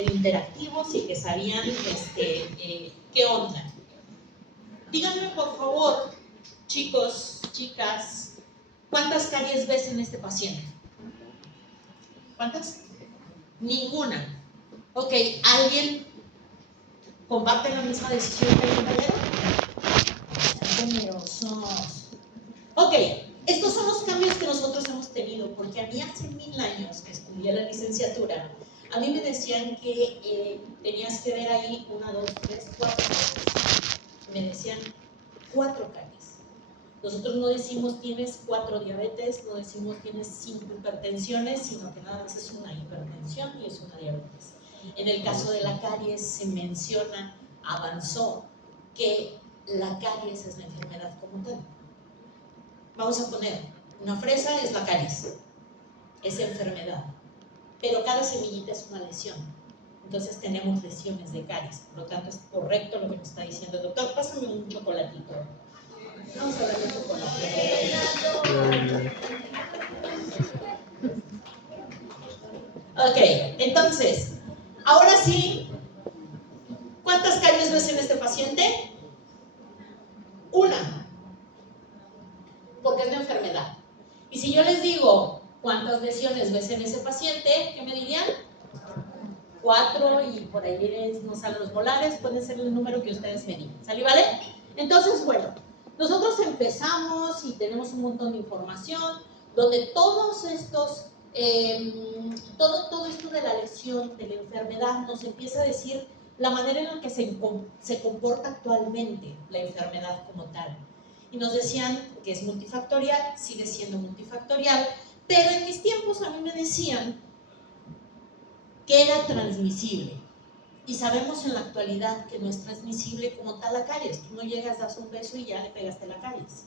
súper interactivos y que sabían qué onda. Díganme, por favor, chicos, chicas, ¿cuántas caries ves en este paciente? ¿Cuántas? Ninguna. Ok, ¿alguien comparte la misma decisión que el compañero? Generosos. Ok, estos son los cambios que nosotros hemos tenido, porque a mí hace 1000 años que estudié la licenciatura, a mí me decían que tenías que ver ahí 1, 2, 3, 4 caries. Me decían 4 caries. Nosotros no decimos tienes 4 diabetes, no decimos tienes 5 hipertensiones, sino que nada más es una hipertensión y es una diabetes. En el caso de la caries se menciona, avanzó, que la caries es la enfermedad como tal. Vamos a poner, una fresa es la caries, es enfermedad, pero cada semillita es una lesión. Entonces tenemos lesiones de caries, por lo tanto es correcto lo que me está diciendo el doctor. Pásame un chocolatito. Vamos a darle chocolate. Ok, entonces, ahora sí, ¿cuántas caries ves en este paciente? 1, porque es la enfermedad. Y si yo les digo, ¿cuántas lesiones ves en ese paciente? ¿Qué me dirían? 4 y por ahí no salen los molares, puede ser el número que ustedes me digan. ¿Sale, vale? Entonces, bueno, nosotros empezamos y tenemos un montón de información donde todos estos, todo esto de la lesión, de la enfermedad, nos empieza a decir la manera en la que se comporta actualmente la enfermedad como tal. Y nos decían que es multifactorial, sigue siendo multifactorial, pero en mis tiempos a mí me decían que era transmisible. Y sabemos en la actualidad que no es transmisible como tal la caries. Tú no llegas, das un beso y ya le pegaste la caries.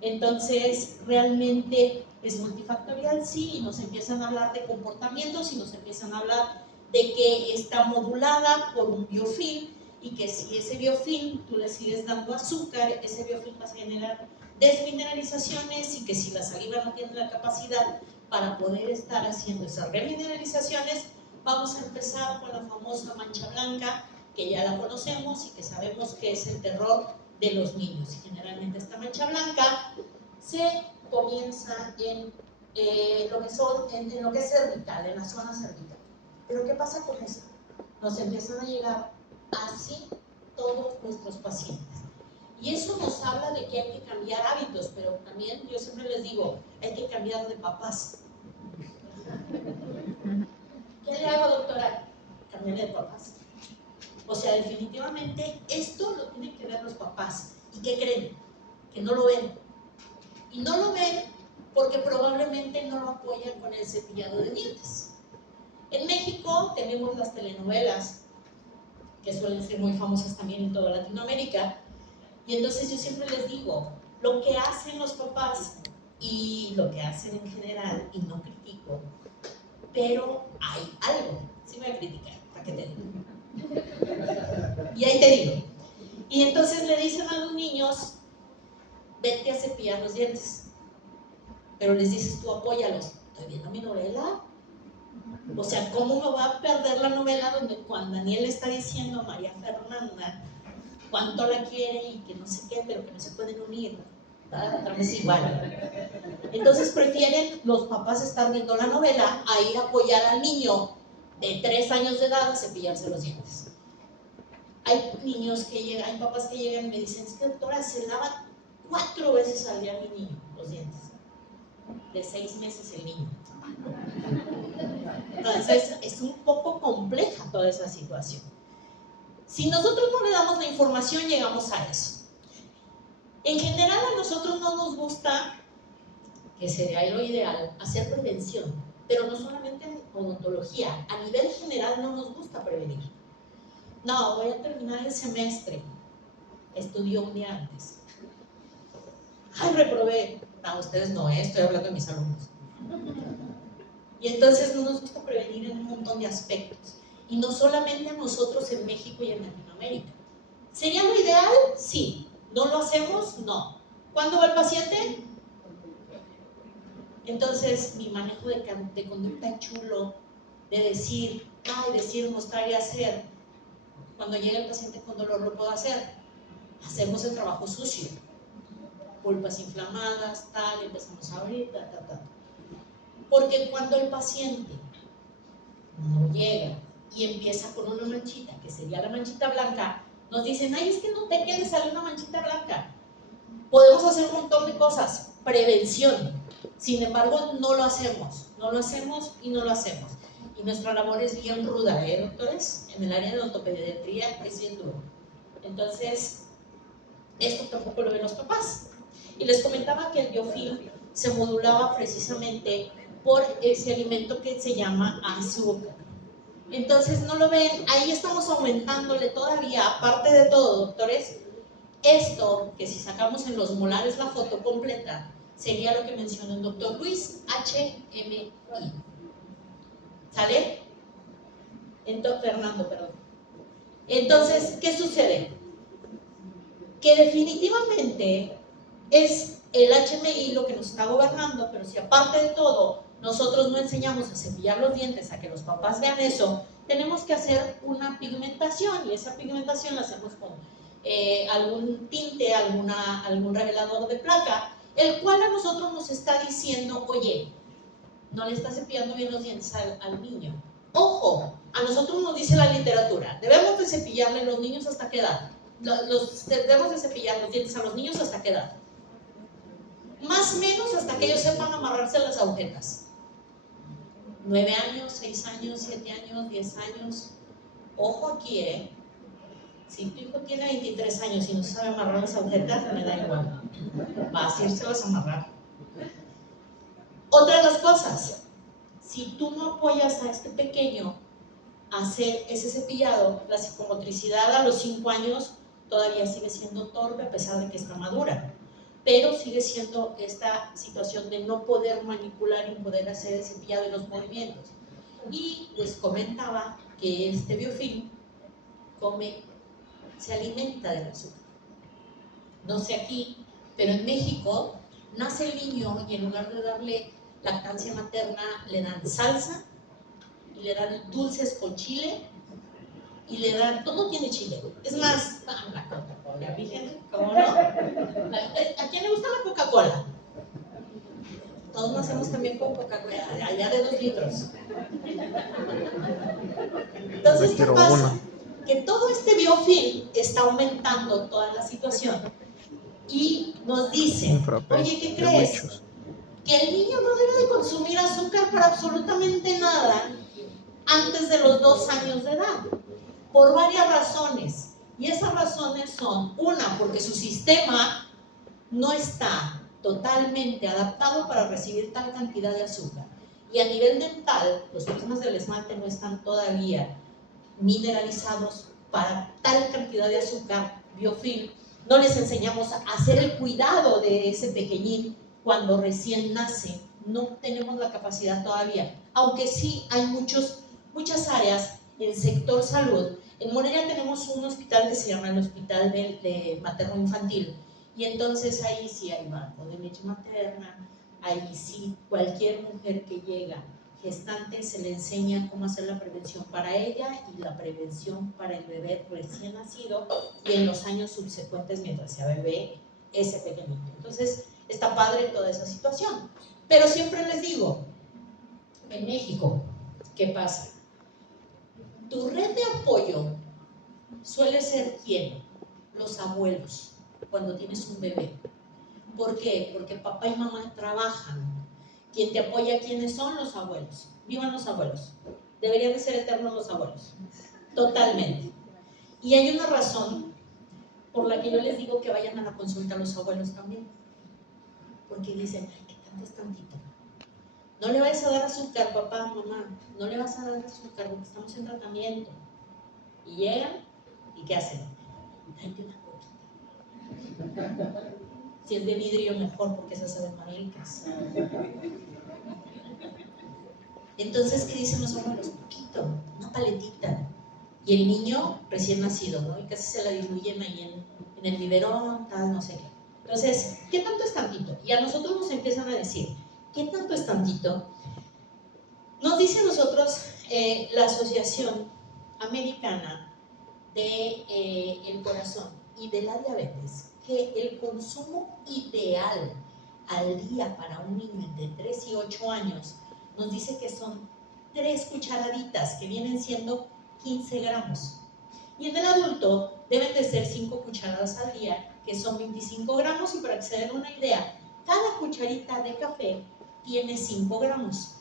Entonces, realmente es multifactorial, sí, y nos empiezan a hablar de comportamientos y nos empiezan a hablar de que está modulada por un biofilm y que si ese biofilm tú le sigues dando azúcar, ese biofilm va a generar desmineralizaciones y que si la saliva no tiene la capacidad para poder estar haciendo esas remineralizaciones, vamos a empezar con la famosa mancha blanca, que ya la conocemos y que sabemos que es el terror de los niños. Y generalmente esta mancha blanca se comienza en lo que es cervical, en la zona cervical. Pero ¿qué pasa con esto? Nos empiezan a llegar así todos nuestros pacientes. Y eso nos habla de que hay que cambiar hábitos, pero también yo siempre les digo, hay que cambiar de papás. ¿Qué le hago, doctora? Cambiarle de papás. O sea, definitivamente esto lo tienen que ver los papás. ¿Y qué creen? Que no lo ven. Y no lo ven porque probablemente no lo apoyan con el cepillado de dientes. En México tenemos las telenovelas, que suelen ser muy famosas también en toda Latinoamérica. Y entonces yo siempre les digo, lo que hacen los papás y lo que hacen en general, y no critico, pero hay algo, sí me voy a criticar, ¿para qué te digo? Y ahí te digo. Y entonces le dicen a los niños, vete a cepillar los dientes. Pero les dices tú, apóyalos. Estoy viendo mi novela. O sea, ¿cómo me voy a perder la novela donde Juan Daniel está diciendo a María Fernanda cuánto la quiere y que no sé qué, pero que no se pueden unir? Tal vez igual. Entonces prefieren los papás estar viendo la novela a ir a apoyar al niño de 3 años de edad a cepillarse los dientes. Hay niños que llegan, hay papás que llegan y me dicen, es que doctora, se lava 4 veces al día mi niño los dientes. De 6 meses el niño. Entonces es un poco compleja toda esa situación. Si nosotros no le damos la información, llegamos a eso. En general a nosotros no nos gusta, que sería lo ideal, hacer prevención, pero no solamente en odontología, a nivel general no nos gusta prevenir. No, voy a terminar el semestre, estudió un día antes. Ay, reprobé. No, ustedes no, estoy hablando de mis alumnos. Y entonces no nos gusta prevenir en un montón de aspectos. Y no solamente a nosotros en México y en Latinoamérica. ¿Sería lo ideal? Sí. ¿No lo hacemos? No. ¿Cuándo va el paciente? Entonces, mi manejo de conducta chulo de decir, mostrar y hacer. Cuando llega el paciente con dolor lo puedo hacer. Hacemos el trabajo sucio. Pulpas inflamadas, tal, empezamos a abrir, tal. Porque cuando el paciente no llega y empieza con una manchita, que sería la manchita blanca, nos dicen, ay, es que no te quede, sale una manchita blanca. Podemos hacer un montón de cosas, prevención. Sin embargo, no lo hacemos y no lo hacemos. Y nuestra labor es bien ruda, doctores? En el área de ortopediatría es bien duro. Entonces, esto tampoco lo ven los papás. Y les comentaba que el biofilm se modulaba precisamente por ese alimento que se llama azúcar. Entonces, no lo ven, ahí estamos aumentándole todavía, aparte de todo, doctores, esto, que si sacamos en los molares la foto completa, sería lo que mencionó el doctor Luis, HMI. ¿Sale? Fernando, perdón. Entonces, ¿qué sucede? Que definitivamente es el HMI lo que nos está gobernando, pero si aparte de todo nosotros no enseñamos a cepillar los dientes, a que los papás vean eso, tenemos que hacer una pigmentación, y esa pigmentación la hacemos con algún tinte, algún revelador de placa, el cual a nosotros nos está diciendo, oye, no le está cepillando bien los dientes al niño. Ojo, a nosotros nos dice la literatura, debemos de cepillarle los niños hasta qué edad. Debemos de cepillar los dientes a los niños hasta qué edad. Más o menos hasta que ellos sepan amarrarse las agujetas. 9 años, 6 años, 7 años, 10 años. Ojo aquí, si tu hijo tiene 23 años y no sabe amarrar las agujetas, me da igual. Va a hacérselas amarrar. Otra de las cosas, si tú no apoyas a este pequeño a hacer ese cepillado, la psicomotricidad a los 5 años todavía sigue siendo torpe a pesar de que está madura, pero sigue siendo esta situación de no poder manipular y poder hacer el cepillado y los movimientos. Y les comentaba que este biofilm se alimenta del azúcar. No sé aquí, pero en México nace el niño y en lugar de darle lactancia materna le dan salsa y le dan dulces con chile y le dan, todo tiene chile. Es más, la Coca-Cola, fíjense, ¿cómo no? ¿A quién le gusta la Coca-Cola? Todos nacemos también con Coca-Cola, allá de 2 litros. Entonces, ¿qué pasa? Que todo este biofilm está aumentando toda la situación y nos dicen, oye, ¿qué crees? Que el niño no debe de consumir azúcar para absolutamente nada antes de los 2 años de edad, por varias razones. Y esas razones son, una, porque su sistema no está totalmente adaptado para recibir tal cantidad de azúcar. Y a nivel dental, los sistemas del esmalte no están todavía mineralizados para tal cantidad de azúcar, biofilm. No les enseñamos a hacer el cuidado de ese pequeñín cuando recién nace. No tenemos la capacidad todavía, aunque sí hay muchas áreas en sector salud. En Morelia tenemos un hospital que se llama el Hospital de Materno Infantil, y entonces ahí sí hay banco de leche materna, ahí sí cualquier mujer que llega gestante se le enseña cómo hacer la prevención para ella y la prevención para el bebé recién nacido y en los años subsecuentes mientras sea bebé ese pequeñito. Entonces está padre toda esa situación, pero siempre les digo, en México, ¿qué pasa? Tu red de apoyo suele ser ¿quién? Los abuelos, cuando tienes un bebé. ¿Por qué? Porque papá y mamá trabajan. Quien te apoya, ¿quiénes son? Los abuelos. Vivan los abuelos. Deberían de ser eternos los abuelos. Totalmente. Y hay una razón por la que yo les digo que vayan a la consulta a los abuelos también. Porque dicen, ay, ¿qué tanto es tantito? No le vayas a dar azúcar, papá, mamá. No le vas a dar azúcar porque estamos en tratamiento. Y llegan, ¿y qué hacen? Date una coquita. Si es de vidrio, mejor, porque esas saben más ricas. Entonces, ¿qué dicen los abuelos? Poquito, una paletita. Y el niño recién nacido, ¿no? Y casi se la diluyen ahí en el biberón, tal, no sé qué. Entonces, ¿qué tanto es tantito? Y a nosotros nos empiezan a decir, ¿qué tanto es tantito? Nos dice a nosotros la Asociación Americana de el Corazón y de la Diabetes que el consumo ideal al día para un niño entre 3 y 8 años nos dice que son 3 cucharaditas, que vienen siendo 15 gramos. Y en el adulto deben de ser 5 cucharadas al día, que son 25 gramos, y para que se den una idea, cada cucharita de café tiene 5 gramos.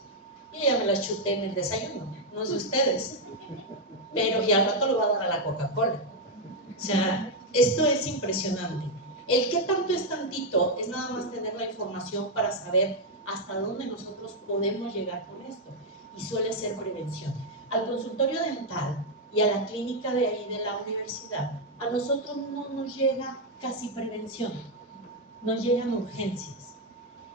Y ya me las chuté en el desayuno, no sé ustedes, pero y al rato lo va a dar a la Coca-Cola. O sea, esto es impresionante. El qué tanto es tantito es nada más tener la información para saber hasta dónde nosotros podemos llegar con esto. Y suele ser prevención. Al consultorio dental y a la clínica de ahí de la universidad, a nosotros no nos llega casi prevención, nos llegan urgencias.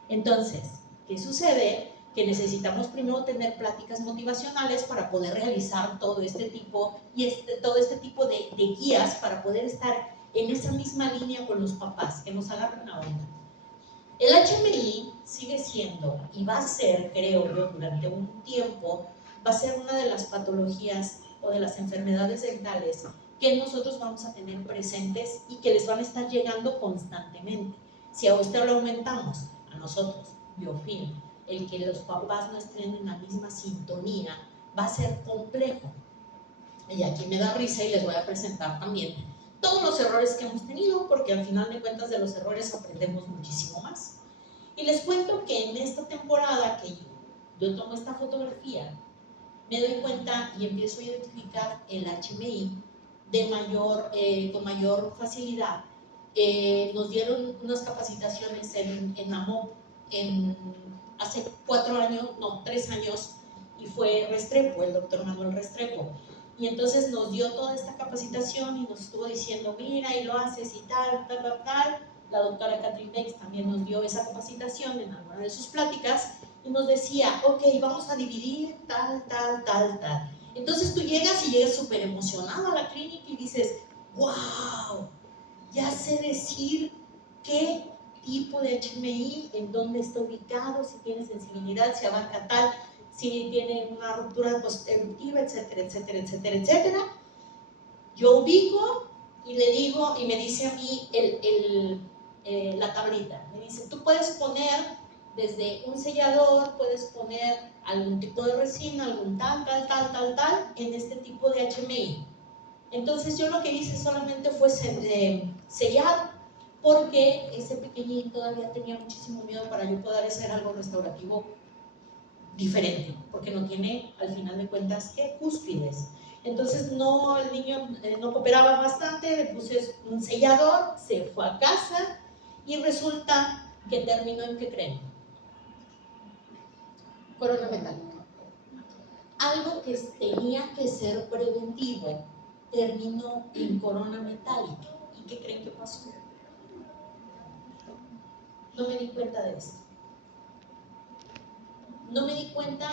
Entonces, ¿qué sucede? Que necesitamos primero tener pláticas motivacionales para poder realizar todo este tipo de guías para poder estar en esa misma línea con los papás, que nos agarren la onda. El HMI sigue siendo y va a ser, creo yo, durante un tiempo, va a ser una de las patologías o de las enfermedades dentales que nosotros vamos a tener presentes y que les van a estar llegando constantemente. Si a usted lo aumentamos, a nosotros, biofilm, el que los papás no estén en la misma sintonía, va a ser complejo. Y aquí me da risa y les voy a presentar también todos los errores que hemos tenido, porque al final de cuentas de los errores aprendemos muchísimo más. Y les cuento que en esta temporada que yo tomo esta fotografía, me doy cuenta y empiezo a identificar el HMI con mayor facilidad. Nos dieron unas capacitaciones en AMOP hace 3 años, y fue Restrepo, el doctor Manuel Restrepo. Y entonces nos dio toda esta capacitación y nos estuvo diciendo, mira, y lo haces y tal. La doctora Catherine Dex también nos dio esa capacitación en alguna de sus pláticas y nos decía, ok, vamos a dividir tal. Entonces tú llegas súper emocionado a la clínica y dices, wow, ya sé decir qué tipo de HMI, en dónde está ubicado, si tiene sensibilidad, si abarca tal, si tiene una ruptura post-eruptiva, etcétera. Yo ubico y le digo, y me dice a mí la tablita, me dice, tú puedes poner desde un sellador, puedes poner algún tipo de resina, algún tal, en este tipo de HMI. Entonces yo lo que hice solamente fue sellar, porque ese pequeñín todavía tenía muchísimo miedo para yo poder hacer algo restaurativo diferente, porque no tiene, al final de cuentas, ¿qué? Cúspides. Entonces no, el niño no cooperaba bastante, le puse un sellador, se fue a casa y resulta que terminó en, ¿qué creen? Corona metálica. Algo que tenía que ser preventivo terminó en corona metálica. ¿Y qué creen que pasó? No me di cuenta de esto. No me di cuenta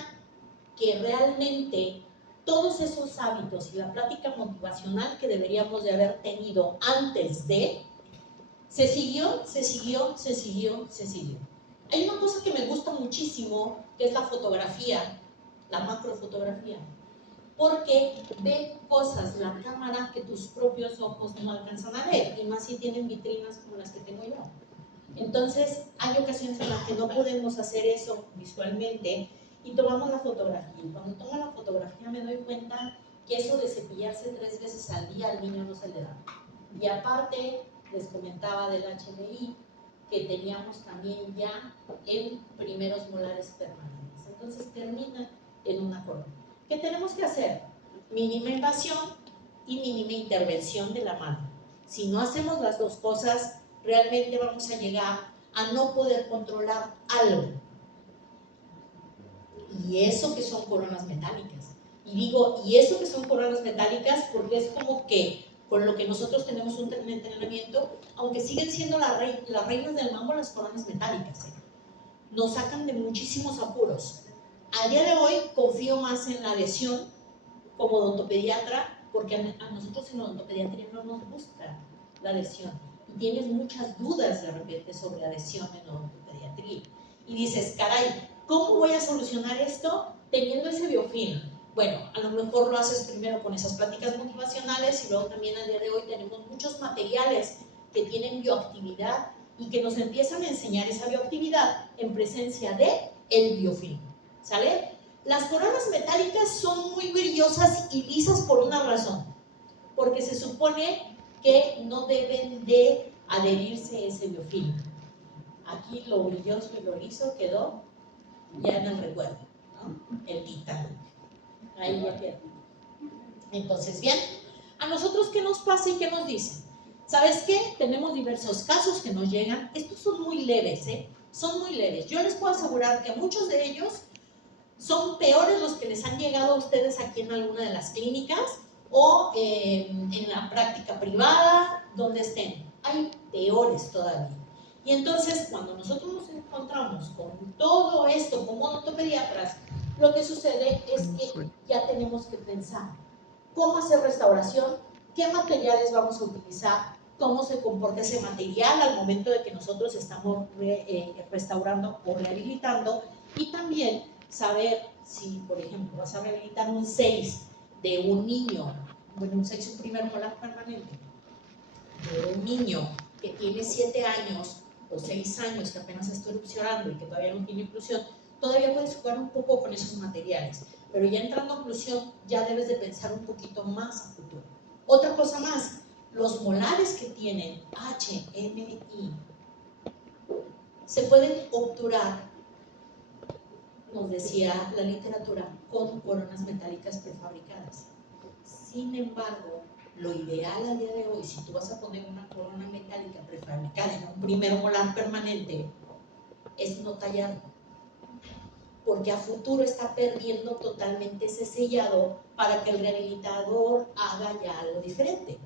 que realmente todos esos hábitos y la plática motivacional que deberíamos de haber tenido antes de, se siguió. Hay una cosa que me gusta muchísimo, que es la fotografía, la macrofotografía, porque ve cosas la cámara que tus propios ojos no alcanzan a ver, y más si tienen vitrinas como las que tengo yo. Entonces, hay ocasiones en las que no podemos hacer eso visualmente y tomamos la fotografía. Y cuando tomo la fotografía me doy cuenta que eso de cepillarse 3 veces al día al niño no se le da. Y aparte, les comentaba del HMI, que teníamos también ya en primeros molares permanentes. Entonces, termina en una corona. ¿Qué tenemos que hacer? Mínima invasión y mínima intervención de la mano. Si no hacemos las dos cosas, realmente vamos a llegar a no poder controlar algo. Y eso que son coronas metálicas. Y digo, y eso que son coronas metálicas porque es como que con lo que nosotros tenemos un entrenamiento, aunque siguen siendo las reinas del mambo las coronas metálicas, nos sacan de muchísimos apuros. Al día de hoy confío más en la adhesión como odontopediatra, porque a nosotros en la odontopediatría no nos gusta la adhesión. Y tienes muchas dudas de repente sobre adhesión en odontopediatría. Y dices, caray, ¿cómo voy a solucionar esto? teniendo ese biofilm, bueno, a lo mejor lo haces primero con esas pláticas motivacionales y luego también al día de hoy tenemos muchos materiales que tienen bioactividad y que nos empiezan a enseñar esa bioactividad en presencia de el biofilm, ¿sale? Las coronas metálicas son muy brillosas y lisas por una razón, porque se supone que no deben de adherirse a ese biofilm. Aquí lo brilloso y lo liso quedó ya en el recuerdo, ¿no? El titanio. Ahí ya quedó. Entonces, bien, ¿a nosotros qué nos pasa y qué nos dicen? ¿Sabes qué? Tenemos diversos casos que nos llegan. Estos son muy leves, son muy leves. Yo les puedo asegurar que muchos de ellos son peores los que les han llegado a ustedes aquí en alguna de las clínicas o en la práctica privada, donde estén. Hay peores todavía. Y entonces, cuando nosotros nos encontramos con todo esto como odontopediatras, lo que sucede es que ya tenemos que pensar cómo hacer restauración, qué materiales vamos a utilizar, cómo se comporta ese material al momento de que nosotros estamos restaurando o rehabilitando, y también saber si, por ejemplo, vas a rehabilitar un 6 de un niño, bueno, un 6 un primer molar permanente, de un niño que tiene 7 años o 6 años, que apenas está erupcionando y que todavía no tiene inclusión, todavía puedes jugar un poco con esos materiales, pero ya entrando a inclusión ya debes de pensar un poquito más a futuro. Otra cosa más, los molares que tienen HMI se pueden obturar, nos decía la literatura, con coronas metálicas prefabricadas. Sin embargo, lo ideal al día de hoy, si tú vas a poner una corona metálica prefabricada en un primer molar permanente, es no tallarlo, porque a futuro está perdiendo totalmente ese sellado para que el rehabilitador haga ya algo diferente.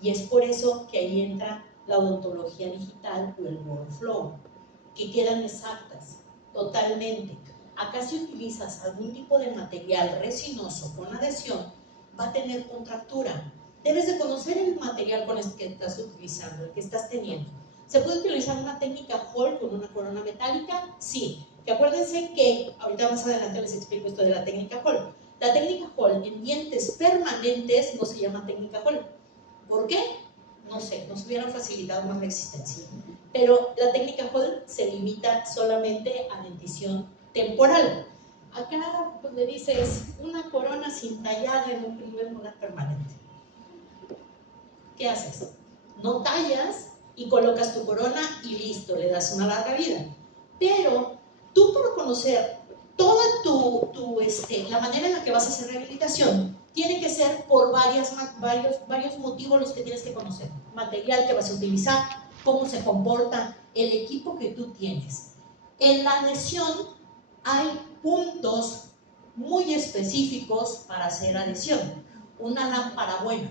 Y es por eso que ahí entra la odontología digital o el workflow, que quedan exactas, totalmente. Acá si utilizas algún tipo de material resinoso con adhesión, va a tener contractura. Debes de conocer el material con el que estás utilizando, el que estás teniendo. ¿Se puede utilizar una técnica Hall con una corona metálica? Sí. Que acuérdense que, ahorita más adelante les explico esto de la técnica Hall. La técnica Hall en dientes permanentes no se llama técnica Hall. ¿Por qué? No sé, nos hubieran facilitado más la existencia. Pero la técnica Hall se limita solamente a dentición temporal. Acá pues, le dices una corona sin tallada en un primer molar permanente. ¿Qué haces? No tallas y colocas tu corona y listo, le das una larga vida. Pero tú, por conocer toda la manera en la que vas a hacer rehabilitación, tiene que ser por varios motivos los que tienes que conocer. Material que vas a utilizar, cómo se comporta, el equipo que tú tienes. En la adhesión hay puntos muy específicos para hacer adhesión. Una lámpara buena.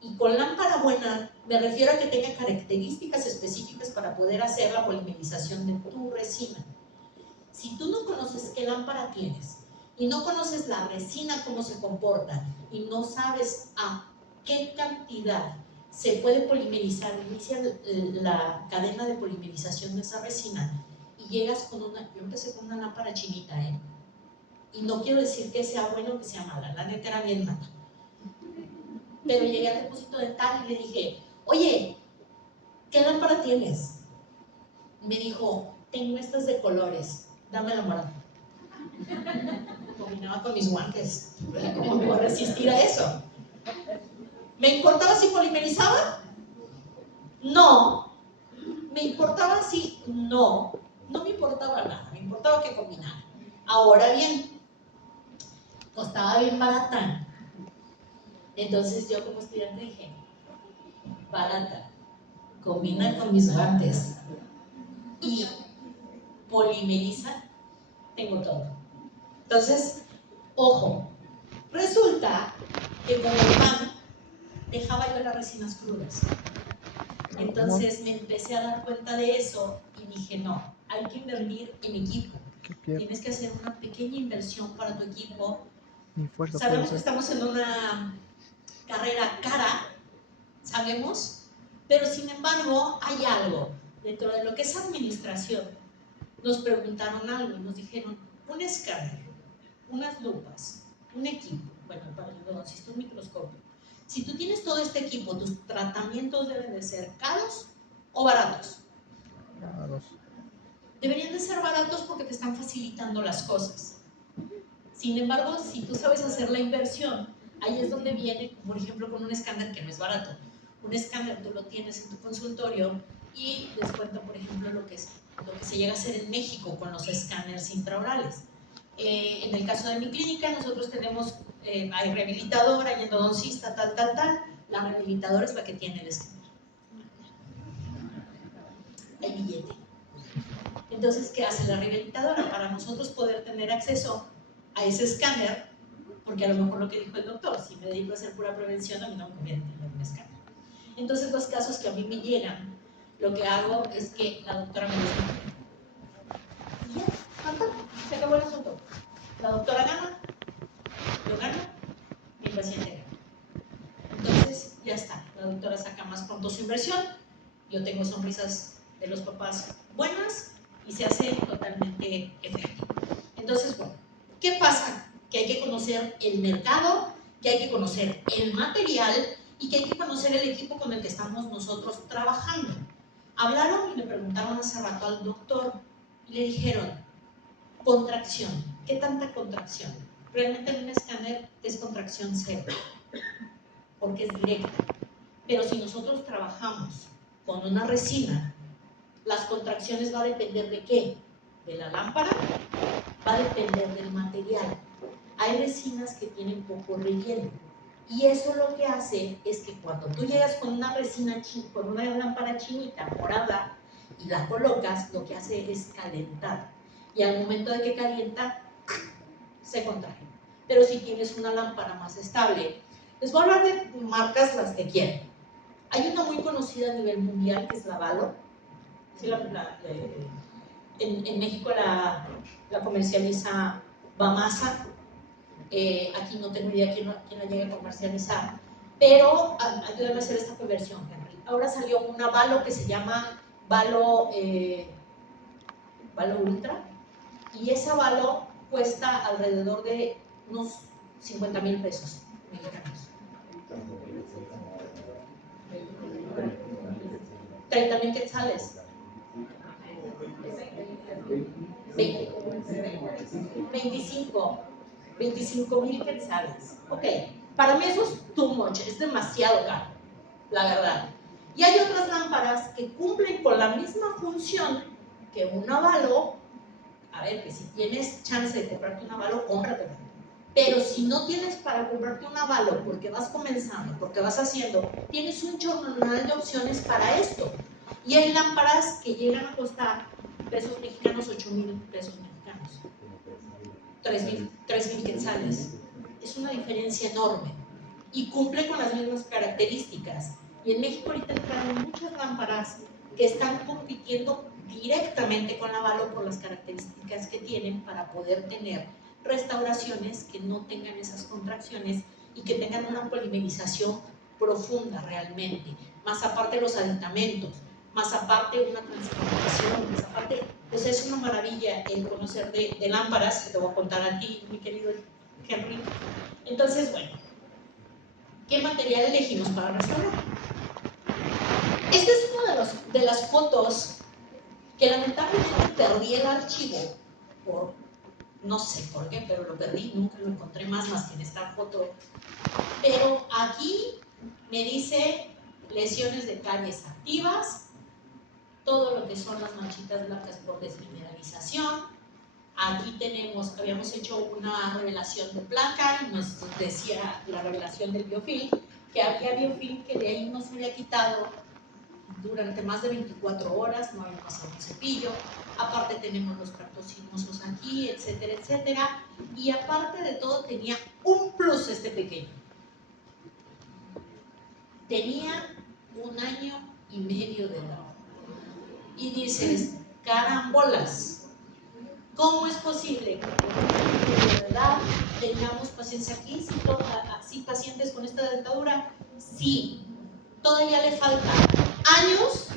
Y con lámpara buena me refiero a que tenga características específicas para poder hacer la polimerización de tu resina. Si tú no conoces qué lámpara tienes y no conoces la resina cómo se comporta y no sabes a qué cantidad se puede polimerizar, inicia la cadena de polimerización de esa resina y llegas con una, yo empecé con una lámpara chinita, y no quiero decir que sea bueno o que sea mala, la neta era bien mala. Pero llegué al depósito dental y le dije, oye, ¿qué lámpara tienes? Me dijo, tengo estas de colores, dame la morada. Combinaba con mis guantes, ¿cómo puedo resistir a eso? ¿Me importaba si polimerizaba? No. ¿Me importaba si? No. No me importaba nada, me importaba que combinara. Ahora bien, costaba bien barata. Entonces yo como estudiante dije, barata, combina con mis guantes y polimeriza, tengo todo. Entonces, ojo, resulta que con el pan dejaba yo las resinas crudas. Entonces me empecé a dar cuenta de eso y dije, no, hay que invertir en equipo. Tienes que hacer una pequeña inversión para tu equipo. Sabemos que estamos en una carrera cara, sabemos, pero sin embargo hay algo. Dentro de lo que es administración, nos preguntaron algo y nos dijeron, un escáner unas lupas, un equipo, bueno, para el endodoncista un microscopio. Si tú tienes todo este equipo, tus tratamientos deben de ser caros o baratos. Caros. Deberían de ser baratos porque te están facilitando las cosas. Sin embargo, si tú sabes hacer la inversión, ahí es donde viene, por ejemplo, con un escáner que no es barato. Un escáner tú lo tienes en tu consultorio y les cuento, por ejemplo, lo que se llega a hacer en México con los escáneres intraorales. En el caso de mi clínica, nosotros tenemos, hay rehabilitadora, hay endodoncista, tal. La rehabilitadora es la que tiene el escáner. El billete. Entonces, ¿qué hace la rehabilitadora? Para nosotros poder tener acceso a ese escáner, porque a lo mejor lo que dijo el doctor, si me dedico a hacer pura prevención, a mí no me conviene tener un escáner. Entonces, los casos que a mí me llegan, lo que hago es que la doctora me dice, y ya, se acabó el asunto. La doctora gana, yo gano, mi paciente gana. Entonces, ya está, la doctora saca más pronto su inversión, yo tengo sonrisas de los papás buenas y se hace totalmente efectivo. Entonces, bueno, ¿qué pasa? Que hay que conocer el mercado, que hay que conocer el material y que hay que conocer el equipo con el que estamos nosotros trabajando. Hablaron y le preguntaron hace rato al doctor y le dijeron, contracción, ¿qué tanta contracción? Realmente en un escáner es contracción cero, porque es directa. Pero si nosotros trabajamos con una resina, las contracciones va a depender de qué, de la lámpara, va a depender del material. Hay resinas que tienen poco relleno y eso lo que hace es que cuando tú llegas con una resina, con una lámpara chinita morada y la colocas, lo que hace es calentar y al momento de que calienta se contrae. Pero si tienes una lámpara más estable, les voy a hablar de marcas las que quieran. Hay una muy conocida a nivel mundial que es la Valo. Sí, en México la comercializa Bamasa. Aquí no tengo idea quién la llegue a comercializar, pero ayúdame a hacer esta conversión, Henry. Ahora salió una Valo que se llama Valo Ultra, y esa Valo cuesta alrededor de unos 50,000 pesos mexicanos. 30,000 quetzales. 25,000 quetzales. Ok, para mí eso es too much, es demasiado caro, la verdad. Y hay otras lámparas que cumplen con la misma función que un Valo. A ver, que si tienes chance de comprarte un Valo, cómpratela. Pero si no tienes para comprarte un Valo porque vas comenzando, porque vas haciendo, tienes un chorronal de opciones para esto. Y hay lámparas que llegan a costar pesos mexicanos, 8,000 pesos mexicanos. 3,000 quetzales. Es una diferencia enorme y cumple con las mismas características. Y en México ahorita entraron muchas lámparas que están compitiendo directamente con la Valo por las características que tienen para poder tener restauraciones que no tengan esas contracciones y que tengan una polimerización profunda realmente, más aparte los aditamentos, más aparte una transformación, más aparte, pues es una maravilla el conocer de lámparas, que te voy a contar a ti, mi querido Henry. Entonces, bueno, ¿qué material elegimos para restaurar? Esta es una de las fotos que lamentablemente perdí el archivo por no sé por qué, pero lo perdí, nunca lo encontré más que en esta foto. Pero aquí me dice lesiones de caries activas, todo lo que son las manchitas blancas por desmineralización. Aquí habíamos hecho una revelación de placa y nos decía la revelación del biofilm, que había biofilm que de ahí no se había quitado durante más de 24 horas, no había pasado un cepillo. Aparte tenemos los tractos sinuosos aquí, etcétera, etcétera. Y aparte de todo tenía un plus este pequeño. Tenía 1 año y medio de edad. Y dices, carambolas, ¿cómo es posible que de edad tengamos pacientes aquí, así pacientes con esta dentadura? Sí, todavía le faltan años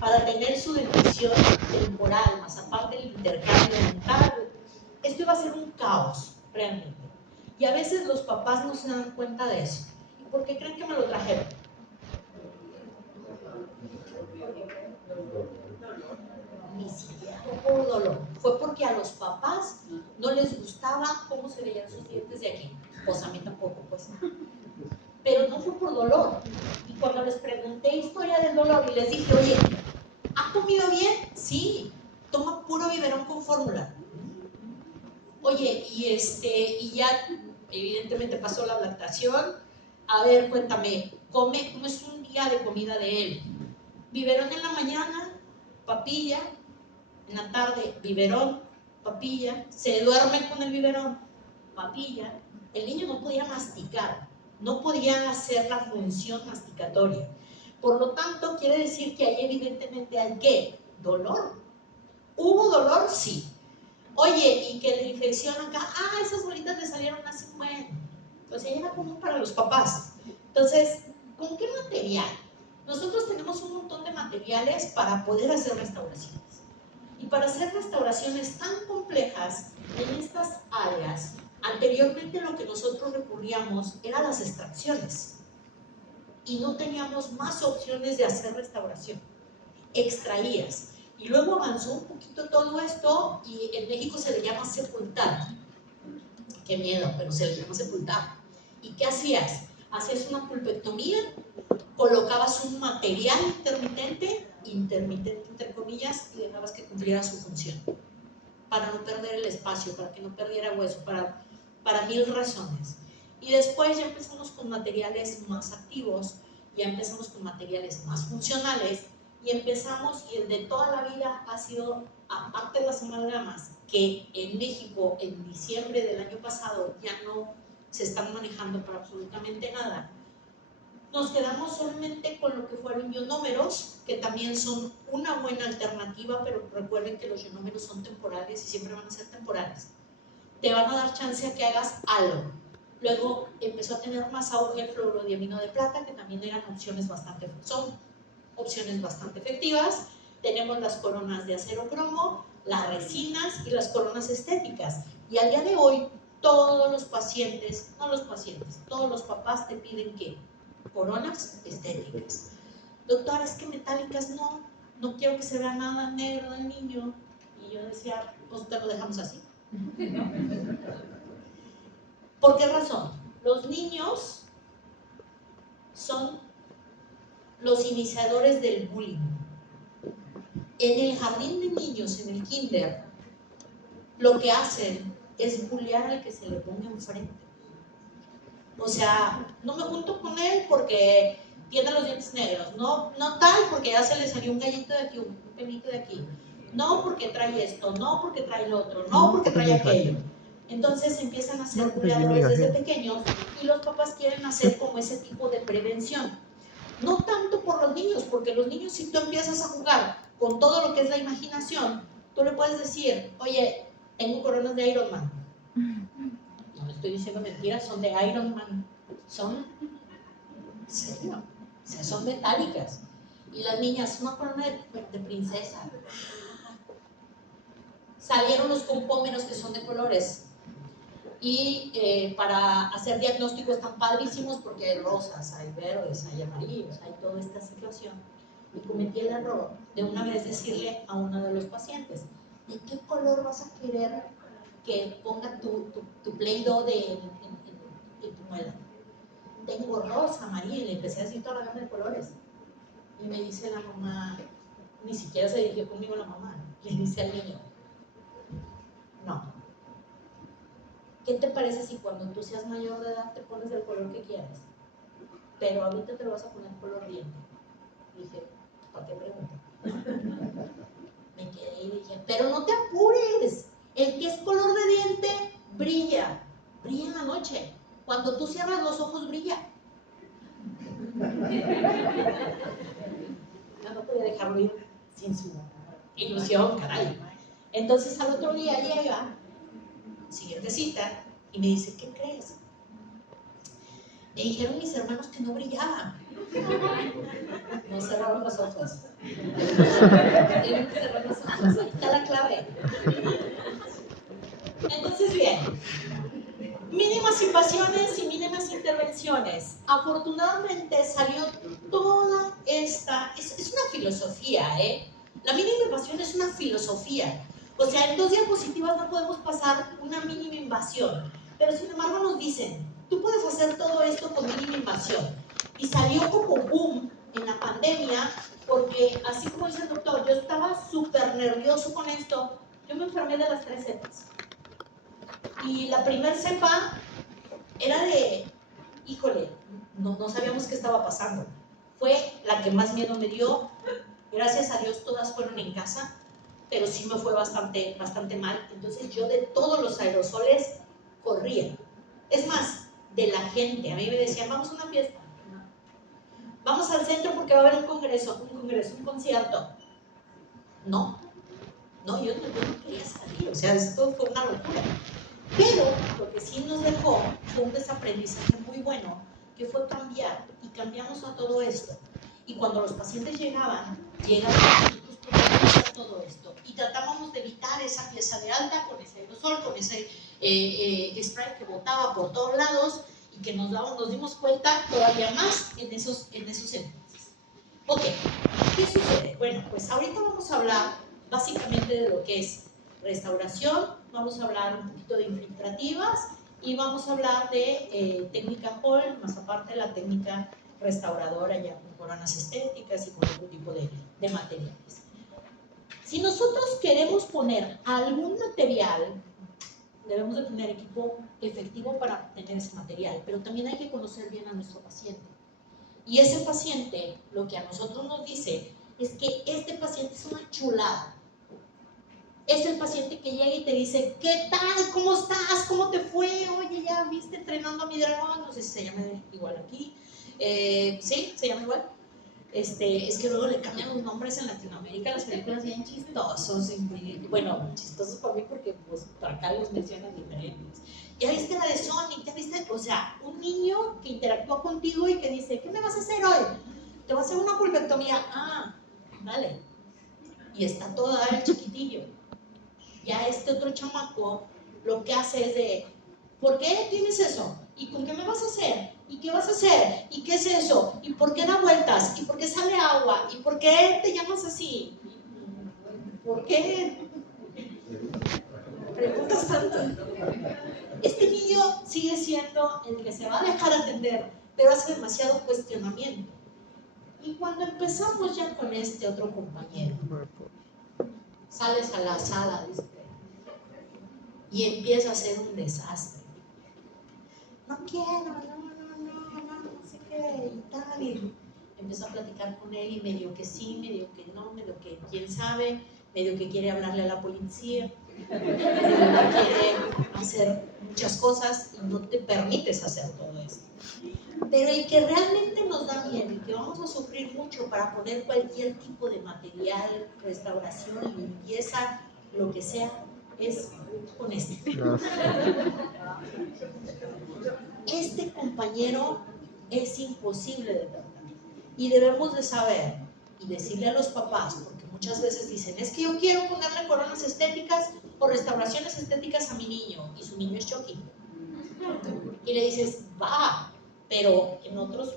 para tener su dentición temporal, más aparte del intercambio dental. Esto iba a ser un caos. realmente. Y a veces los papás no se dan cuenta de eso. ¿Y por qué creen que me lo trajeron? Ni siquiera fue por dolor, fue porque a los papás no les gustaba cómo se veían sus dientes de aquí. Pues a mí tampoco, pues. Pero no fue por dolor. Y cuando les pregunté historia del dolor y les dije, oye, ¿ha comido bien? Sí, toma puro biberón con fórmula. Oye, y ya evidentemente pasó la lactación. A ver, cuéntame, ¿cómo es un día de comida de él? Biberón en la mañana, papilla, en la tarde, biberón, papilla, se duerme con el biberón, papilla. El niño no podía masticar, no podía hacer la función masticatoria. Por lo tanto, quiere decir que ahí evidentemente hay ¿qué? Dolor. ¿Hubo dolor? Sí. Oye, y que la infección acá, esas bolitas le salieron así, bueno. Pues ahí era común para los papás. Entonces, ¿con qué material? Nosotros tenemos un montón de materiales para poder hacer restauraciones. Y para hacer restauraciones tan complejas en estas áreas, anteriormente lo que nosotros recurríamos eran las extracciones. Y no teníamos más opciones de hacer restauración. Extraías. Y luego avanzó un poquito todo esto y en México se le llama sepultar. Qué miedo, pero se le llama sepultar. ¿Y qué hacías? Hacías una pulpectomía, colocabas un material intermitente entre comillas, y dejabas que cumpliera su función, para no perder el espacio, para que no perdiera hueso, para mil razones. Y después ya empezamos con materiales más activos, ya empezamos con materiales más funcionales, y empezamos, y el de toda la vida ha sido, aparte de las amalgamas, que en México en diciembre del año pasado ya no se están manejando para absolutamente nada. Nos quedamos solamente con lo que fueron ionómeros, que también son una buena alternativa, pero recuerden que los ionómeros son temporales y siempre van a ser temporales. Te van a dar chance a que hagas algo. Luego empezó a tener más auge el fluorodiamino de plata, que también son opciones bastante efectivas. Tenemos las coronas de acero cromo, las resinas y las coronas estéticas. Y al día de hoy, todos los papás te piden ¿qué? Coronas estéticas. Doctor, es que metálicas no quiero que se vea nada negro del niño. Y yo decía, pues te lo dejamos así. ¿Por qué razón? Los niños son los iniciadores del bullying. En el jardín de niños, en el kinder, lo que hacen es bullear al que se le ponga enfrente. O sea, no me junto con él porque tiene los dientes negros, no tal porque ya se le salió un gallito de aquí, un pelito de aquí, no porque trae esto, no porque trae lo otro, no porque trae aquello. Entonces empiezan a ser bulleadores desde pequeños y los papás quieren hacer como ese tipo de prevención. No tanto por los niños, porque los niños, si tú empiezas a jugar con todo lo que es la imaginación, tú le puedes decir, oye, tengo coronas de Iron Man. No le estoy diciendo mentiras, son de Iron Man. Son, en serio, o sea, son metálicas. Y las niñas, una corona de princesa. Salieron los compómeros que son de colores. Y para hacer diagnósticos están padrísimos porque hay rosas, hay verdes, hay amarillos, hay toda esta situación. Y cometí el error de una vez decirle a uno de los pacientes, ¿de qué color vas a querer que ponga tu Play-Doh en tu muela? Tengo rosa, amarillo, y le empecé a decir toda la gama de colores. Y me dice la mamá, ni siquiera se dirigió conmigo la mamá, le dice al niño, no. ¿Qué te parece si cuando tú seas mayor de edad te pones del color que quieras? Pero ahorita te lo vas a poner color diente. Dije, ¿para qué pregunto? Me quedé y dije, pero no te apures. El que es color de diente brilla en la noche. Cuando tú cierras los ojos brilla. Yo no podía dejarlo ir sin su ilusión, caray. Entonces al otro día llega, siguiente cita, y me dice, ¿qué crees? Me dijeron mis hermanos que no brillaba. No cerraron los ojos. Tienen que cerrar los ojos. Ahí está la clave. Entonces, bien. mínimas invasiones y mínimas intervenciones. Afortunadamente salió toda esta, es una filosofía, La mínima invasión es una filosofía. O sea, en 2 diapositivas no podemos pasar una mínima invasión, pero sin embargo nos dicen, tú puedes hacer todo esto con mínima invasión. Y salió como boom en la pandemia, porque así como dice el doctor, yo estaba súper nervioso con esto, yo me enfermé de las 3 cepas. Y la primer cepa era de, híjole, no sabíamos qué estaba pasando. Fue la que más miedo me dio. Gracias a Dios todas fueron en casa, pero sí me fue bastante mal. Entonces yo de todos los aerosoles corría. Es más, de la gente. A mí me decían, vamos a una fiesta. Vamos al centro porque va a haber un concierto. No, yo no quería salir. O sea, esto fue una locura. Pero lo que sí nos dejó fue un desaprendizaje muy bueno, que fue cambiar, y cambiamos a todo esto. Y cuando los pacientes llegaban nosotros protegíamos todo esto y tratábamos de evitar esa pieza de alta con ese aerosol, con ese spray que botaba por todos lados y que nos dimos cuenta todavía más en esos entonces. Ok, ¿qué sucede? Bueno, pues ahorita vamos a hablar básicamente de lo que es restauración, vamos a hablar un poquito de infiltrativas y vamos a hablar de técnica Hall, más aparte de la técnica restauradora ya con coronas estéticas y con algún tipo de materiales. Si nosotros queremos poner algún material, debemos de tener equipo efectivo para tener ese material, pero también hay que conocer bien a nuestro paciente. Y ese paciente, lo que a nosotros nos dice es que este paciente es una chulada. Es el paciente que llega y te dice, ¿qué tal? ¿Cómo estás? ¿Cómo te fue? Oye, ¿ya viste entrenando a mi dragón? No sé si se llama igual aquí. ¿Sí? ¿Se llama igual? Es que luego le cambian los nombres en Latinoamérica, las películas bien chistosos. Bueno, chistosos para mí porque pues acá los mencionan diferentes. ¿Ya viste la de Sonic? ¿Ya viste? O sea, un niño que interactúa contigo y que dice, ¿qué me vas a hacer hoy? Te voy a hacer una pulpectomía. Ah, vale. Y está todo el chiquitillo. Ya este otro chamaco lo que hace es de, ¿por qué tienes eso? ¿Y con qué me vas a hacer? ¿Y qué vas a hacer? ¿Y qué es eso? ¿Y por qué da vueltas? ¿Y por qué sale agua? ¿Y por qué te llamas así? ¿Por qué preguntas tanto? Este niño sigue siendo el que se va a dejar atender, pero hace demasiado cuestionamiento. Y cuando empezamos ya con este otro compañero, sales a la sala, dice, y empieza a ser un desastre. No quiero, no sé qué, y tal, y empezó a platicar con él y medio que sí, medio que no, medio que quién sabe, medio que quiere hablarle a la policía, medio que quiere hacer muchas cosas y no te permites hacer todo esto. Pero el que realmente nos da miedo y que vamos a sufrir mucho para poner cualquier tipo de material, restauración, limpieza, lo que sea, es con este. Este compañero es imposible de tratar y debemos de saber y decirle a los papás, porque muchas veces dicen, es que yo quiero ponerle coronas estéticas o restauraciones estéticas a mi niño y su niño es Chucky. Y le dices, va, pero en otros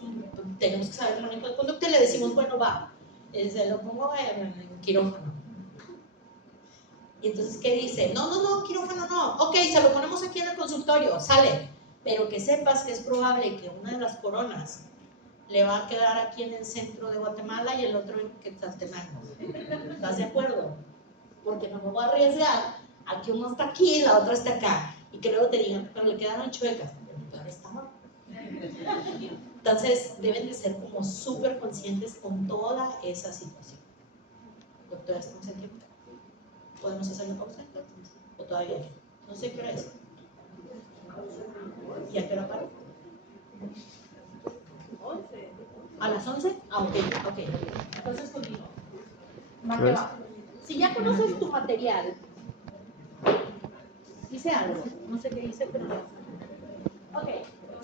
tenemos que saber el manejo de conducta y le decimos, bueno, va, se lo pongo en quirófano. Y entonces, ¿qué dice? No, quirófano no. Ok, se lo ponemos aquí en el consultorio, sale. Pero que sepas que es probable que una de las coronas le va a quedar aquí en el centro de Guatemala y el otro en Quetzaltenango. ¿Estás de acuerdo? Porque no me voy a arriesgar a que uno está aquí y la otra está acá. Y que luego te digan, pero le quedaron chuecas. Pero está mal. Entonces, deben de ser como súper conscientes con toda esa situación. Doctora, ¿estamos en tiempo? ¿Podemos hacer una pausa entonces? ¿O todavía no? No sé qué hora es. ¿Y a qué hora paro? ¿A las 11? Ah, ok. Entonces continúo. Si ya conoces tu material, hice algo, no sé qué hice, pero no. Ok,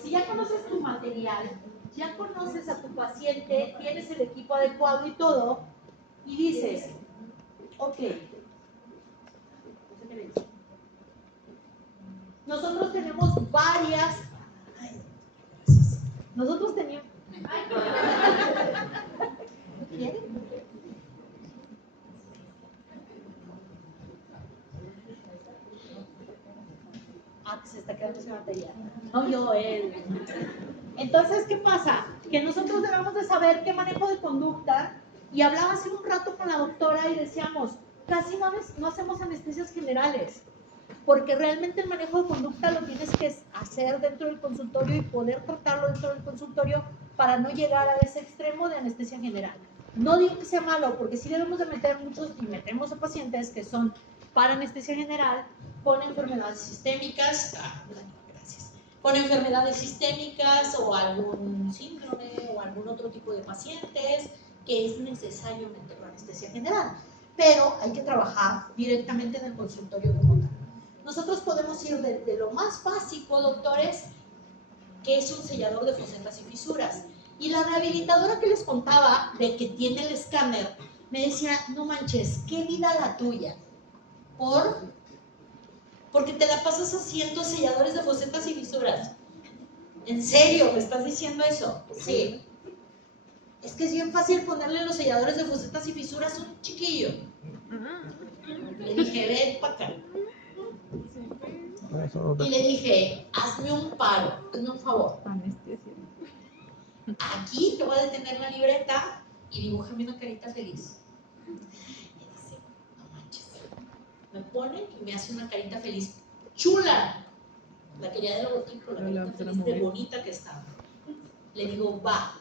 si ya conoces tu material, ya conoces a tu paciente, tienes el equipo adecuado y todo, y dices, ok, no sé qué le dice. Nosotros tenemos varias... Nosotros teníamos... ¿Quieren? Se está quedando sin batería. No, yo, él. Entonces, ¿qué pasa? Que nosotros debemos de saber qué manejo de conducta, y hablaba hace un rato con la doctora y decíamos, casi no hacemos anestesias generales, porque realmente el manejo de conducta lo tienes que hacer dentro del consultorio y poder tratarlo dentro del consultorio para no llegar a ese extremo de anestesia general. No digo que sea malo, porque sí debemos de meter muchos, y metemos a pacientes que son para anestesia general con enfermedades sistémicas, gracias, con enfermedades sistémicas o algún síndrome o algún otro tipo de pacientes que es necesario meter la anestesia general, pero hay que trabajar directamente en el consultorio como tal. Nosotros podemos ir desde lo más básico, doctores, que es un sellador de fosetas y fisuras. Y la rehabilitadora que les contaba de que tiene el escáner, me decía, no manches, qué vida la tuya. Porque te la pasas haciendo selladores de fosetas y fisuras. ¿En serio me estás diciendo eso? Sí. Es que es bien fácil ponerle los selladores de fosetas y fisuras a un chiquillo. Le dije, ven para acá. Y le dije, hazme un paro, hazme un favor. Aquí te voy a detener la libreta y dibújame una carita feliz. Y dice, no manches. Me pone y me hace una carita feliz chula. La quería de logotipo, la carita feliz de bonita que estaba. Le digo, va.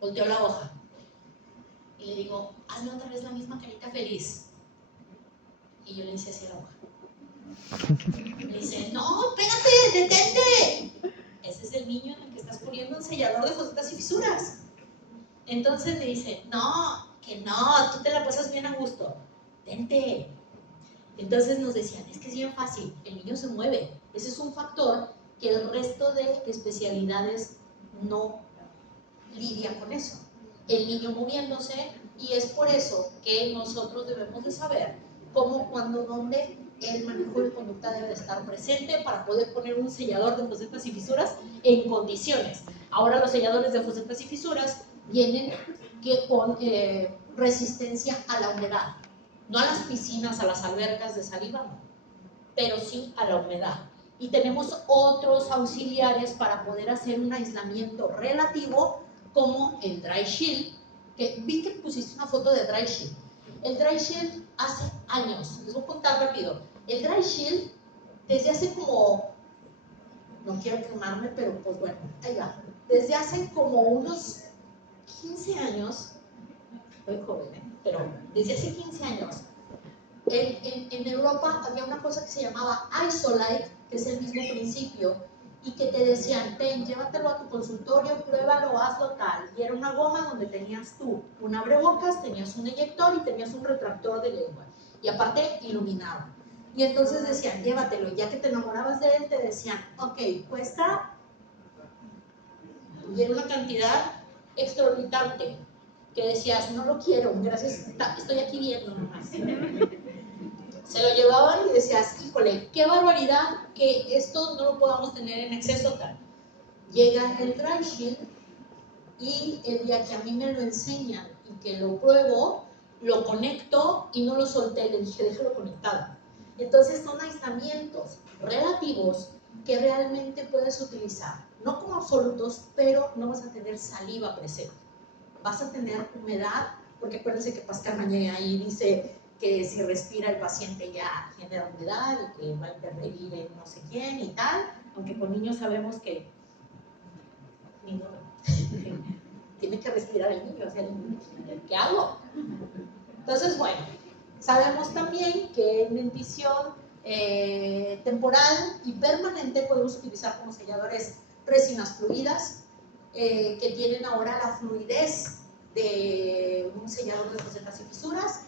Volteo la hoja. Y le digo, hazme otra vez la misma carita feliz. Y yo le hice así a la hoja. Me dice, no, espérate, detente. Ese es el niño en el que estás poniendo un sellador de fosetas y fisuras. Entonces me dice, no, que no, tú te la pasas bien a gusto. Vente. Entonces nos decían, es que es bien fácil, el niño se mueve. Ese es un factor que el resto de especialidades no lidia con eso. El niño moviéndose, y es por eso que nosotros debemos de saber cómo, cuándo, dónde el manejo de conducta debe de estar presente para poder poner un sellador de fosetas y fisuras en condiciones. Ahora los selladores de fosetas y fisuras vienen con resistencia a la humedad, no a las piscinas, a las albercas de saliva, no, pero sí a la humedad. Y tenemos otros auxiliares para poder hacer un aislamiento relativo, como el Dry Shield, que vi que pusiste una foto de Dry Shield. El Dry Shield hace años, les voy a contar rápido. El Dry Shield, desde hace como, no quiero quemarme, pero pues bueno, ahí va. Desde hace como unos 15 años, soy joven, pero desde hace 15 años, en Europa había una cosa que se llamaba Isolite, que es el mismo principio, y que te decían, ven, llévatelo a tu consultorio, pruébalo, hazlo tal. Y era una goma donde tenías tú un abrebocas, tenías un eyector y tenías un retractor de lengua. Y aparte, iluminaba. Y entonces decían, llévatelo. Y ya que te enamorabas de él, te decían, ok, cuesta. Y era una cantidad exorbitante, que decías, no lo quiero, gracias, estoy aquí viendo nomás. Se lo llevaban y decías, híjole, qué barbaridad que esto no lo podamos tener en exceso tal. Llega el Dry Shield y el día que a mí me lo enseñan y que lo pruebo, lo conecto y no lo solté, le dije, déjalo conectado. Entonces son aislamientos relativos que realmente puedes utilizar, no como absolutos, pero no vas a tener saliva presente. Vas a tener humedad, porque acuérdense que Pascal Mañé ahí dice que si respira el paciente ya genera humedad y que va a intervenir en no sé quién y tal, aunque con niños sabemos que tiene que respirar el niño, o sea, ¿qué hago? Entonces, bueno, sabemos también que en dentición temporal y permanente podemos utilizar como selladores resinas fluidas, que tienen ahora la fluidez de un sellador de fosetas y fisuras,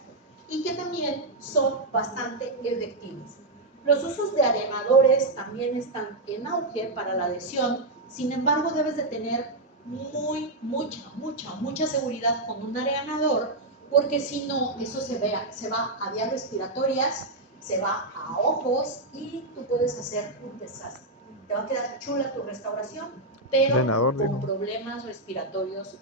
y que también son bastante efectivos. Los usos de arenadores también están en auge para la adhesión, sin embargo debes de tener mucha seguridad con un arenador, porque si no, eso se va a vías respiratorias, se va a ojos y tú puedes hacer un desastre. Te va a quedar chula tu restauración, pero con problemas respiratorios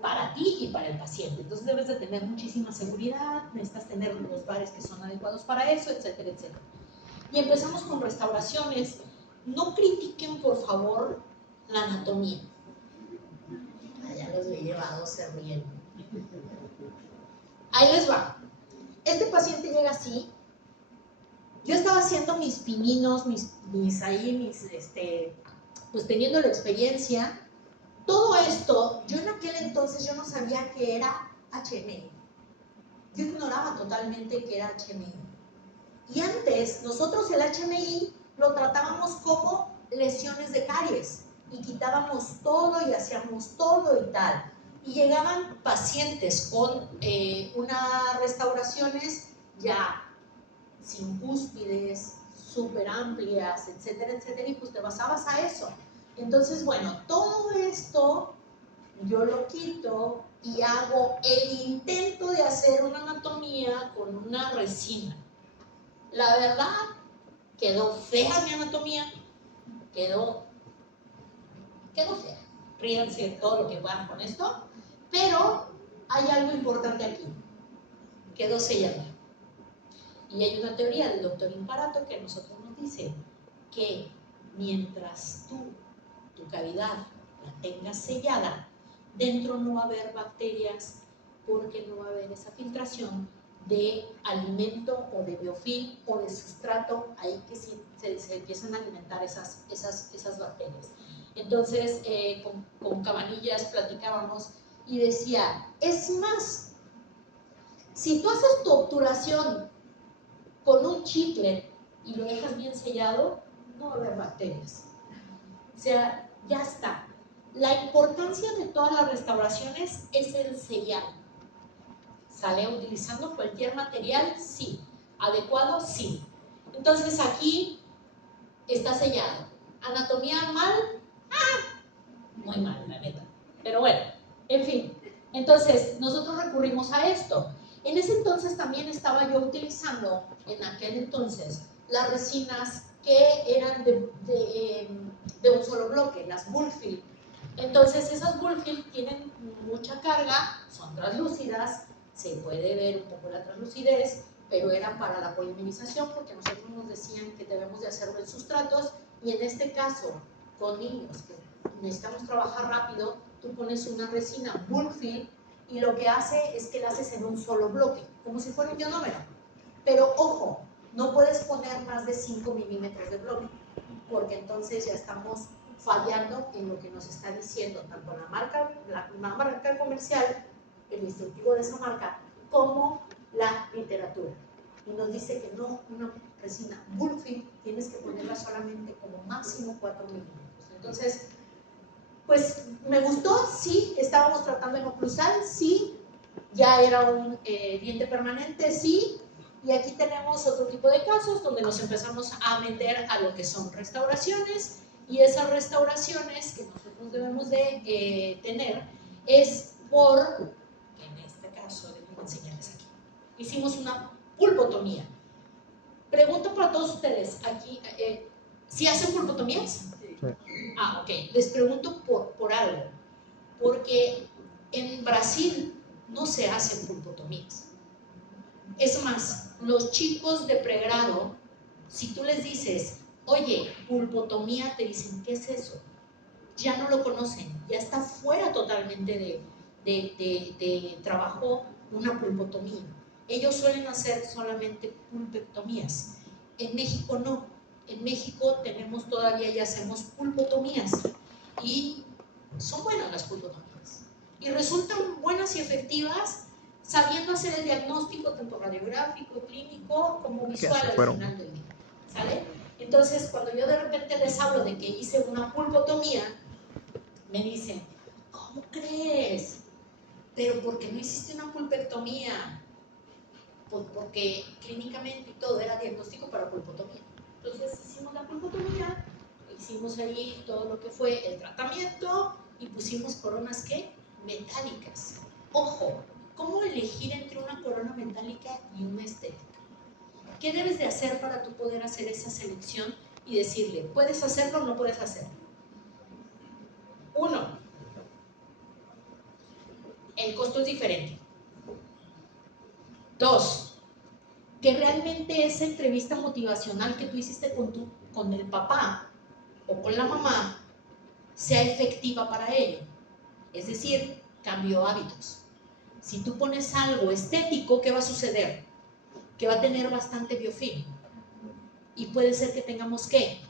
para ti y para el paciente. Entonces debes de tener muchísima seguridad, necesitas tener los bares que son adecuados para eso, etcétera, etcétera. Y empezamos con restauraciones. No critiquen, por favor, la anatomía. Ya los he llevado, se ríen. Ahí les va. Este paciente llega así. Yo estaba haciendo mis pininos, pues teniendo la experiencia. Todo esto, yo en aquel entonces yo no sabía que era HMI. Yo ignoraba totalmente que era HMI. Y antes, nosotros el HMI lo tratábamos como lesiones de caries. Y quitábamos todo y hacíamos todo y tal. Y llegaban pacientes con unas restauraciones ya sin cúspides, súper amplias, etcétera, etcétera, y pues te basabas a eso. Entonces, bueno, todo esto yo lo quito y hago el intento de hacer una anatomía con una resina. La verdad, quedó fea mi anatomía, quedó fea. Ríanse de todo lo que puedan con esto, pero hay algo importante aquí. Quedó sellada. Y hay una teoría del doctor Imparato que a nosotros nos dice que mientras tu cavidad la tengas sellada, dentro no va a haber bacterias porque no va a haber esa filtración de alimento o de biofilm o de sustrato ahí que sí se empiezan a alimentar esas bacterias. Entonces, con Cabanillas platicábamos y decía, es más, si tú haces tu obturación con un chicle y lo dejas bien sellado, no va a haber bacterias. O sea, ya está. La importancia de todas las restauraciones es el sellado. ¿Sale? Utilizando cualquier material, sí. Adecuado, sí. Entonces aquí está sellado. Anatomía mal, muy mal, la neta. Pero bueno, en fin. Entonces, nosotros recurrimos a esto. En ese entonces también estaba yo utilizando, en aquel entonces, las resinas que eran de un solo bloque, las Bullfield. Entonces, esas Bullfield tienen mucha carga, son translúcidas, se puede ver un poco la translucidez, pero eran para la polimerización porque nosotros nos decían que debemos de hacerlo en sustratos y en este caso, con niños que necesitamos trabajar rápido, tú pones una resina Bullfield y lo que hace es que la haces en un solo bloque, como si fuera un ionómero. Pero ojo, no puedes poner más de 5 milímetros de bloque, porque entonces ya estamos fallando en lo que nos está diciendo tanto la marca comercial, el instructivo de esa marca, como la literatura. Y nos dice que no, una resina Bullfield tienes que ponerla solamente como máximo 4 milímetros. Entonces, pues me gustó, sí, estábamos tratando en oclusal, sí, ya era un diente permanente, sí, y aquí tenemos otro tipo de casos donde nos empezamos a meter a lo que son restauraciones, y esas restauraciones que nosotros debemos de tener es por, en este caso, déjenme enseñarles aquí, hicimos una pulpotomía. Pregunto para todos ustedes, aquí, ¿sí hacen pulpotomías? Ah, ok. Les pregunto por algo. Porque en Brasil no se hacen pulpotomías. Es más, los chicos de pregrado, si tú les dices, oye, pulpotomía, te dicen, ¿qué es eso? Ya no lo conocen, ya está fuera totalmente de trabajo una pulpotomía. Ellos suelen hacer solamente pulpectomías. En México no. En México tenemos todavía y hacemos pulpotomías y son buenas las pulpotomías y resultan buenas y efectivas sabiendo hacer el diagnóstico tanto radiográfico, clínico como visual al final del día. ¿Sale? Entonces, cuando yo de repente les hablo de que hice una pulpotomía, me dicen, ¿cómo crees? ¿Pero por qué no hiciste una pulpectomía? Pues porque clínicamente y todo era diagnóstico para pulpotomía. Entonces hicimos la pulpotomía, hicimos ahí todo lo que fue el tratamiento y pusimos coronas, ¿qué? Metálicas. Ojo, ¿cómo elegir entre una corona metálica y una estética? ¿Qué debes de hacer para tú poder hacer esa selección y decirle, ¿puedes hacerlo o no puedes hacerlo? 1, el costo es diferente. 2, que realmente esa entrevista motivacional que tú hiciste con el papá o con la mamá sea efectiva para ello. Es decir, cambio hábitos. Si tú pones algo estético, ¿qué va a suceder? Que va a tener bastante biofilm. Y puede ser que tengamos, ¿qué?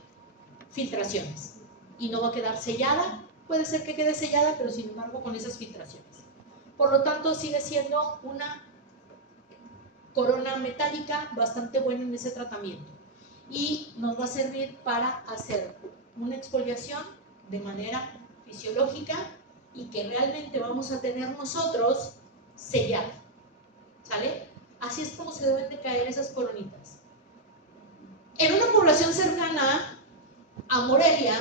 Filtraciones. Y no va a quedar sellada. Puede ser que quede sellada, pero sin embargo con esas filtraciones. Por lo tanto, sigue siendo una corona metálica bastante buena en ese tratamiento. Y nos va a servir para hacer una exfoliación de manera fisiológica y que realmente vamos a tener nosotros sellado. ¿Sale? Así es como se deben de caer esas coronitas. En una población cercana a Morelia,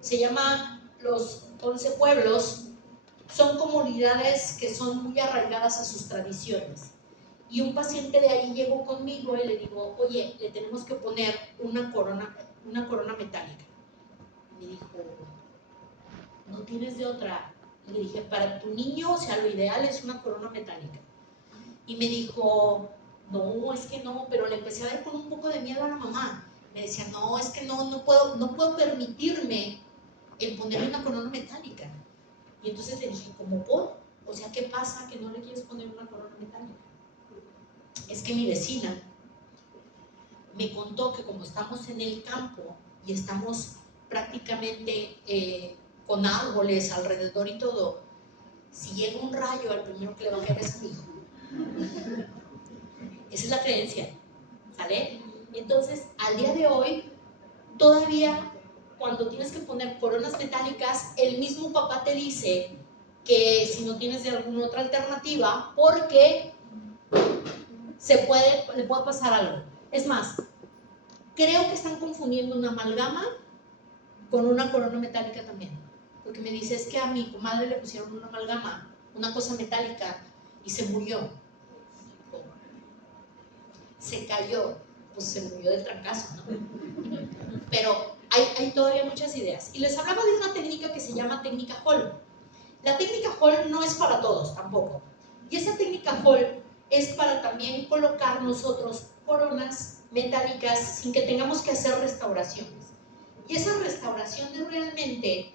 se llama los 11 pueblos, son comunidades que son muy arraigadas a sus tradiciones. Y un paciente de ahí llegó conmigo y le digo, oye, le tenemos que poner una corona metálica. Y me dijo, no tienes de otra. Y le dije, para tu niño, o sea, lo ideal es una corona metálica. Y me dijo, no, es que no, pero le empecé a dar con un poco de miedo a la mamá. Me decía, no, es que no puedo permitirme el ponerle una corona metálica. Y entonces le dije, ¿cómo por? O sea, ¿qué pasa que no le quieres poner una corona metálica? Es que mi vecina me contó que como estamos en el campo y estamos prácticamente con árboles alrededor y todo, si llega un rayo, al primero que le va a caer es a mi hijo. Esa es la creencia, ¿sale? Entonces, al día de hoy, todavía cuando tienes que poner coronas metálicas, el mismo papá te dice que si no tienes de alguna otra alternativa, porque le puede pasar algo. Es más, creo que están confundiendo una amalgama con una corona metálica también. Porque me dice, es que a mi comadre le pusieron una amalgama, una cosa metálica, y se murió. Se cayó, pues se murió del trancazo, ¿no? Pero hay todavía muchas ideas. Y les hablaba de una técnica que se llama técnica Hall. La técnica Hall no es para todos tampoco. Y esa técnica Hall es para también colocar nosotros coronas metálicas sin que tengamos que hacer restauraciones. Y esas restauraciones realmente,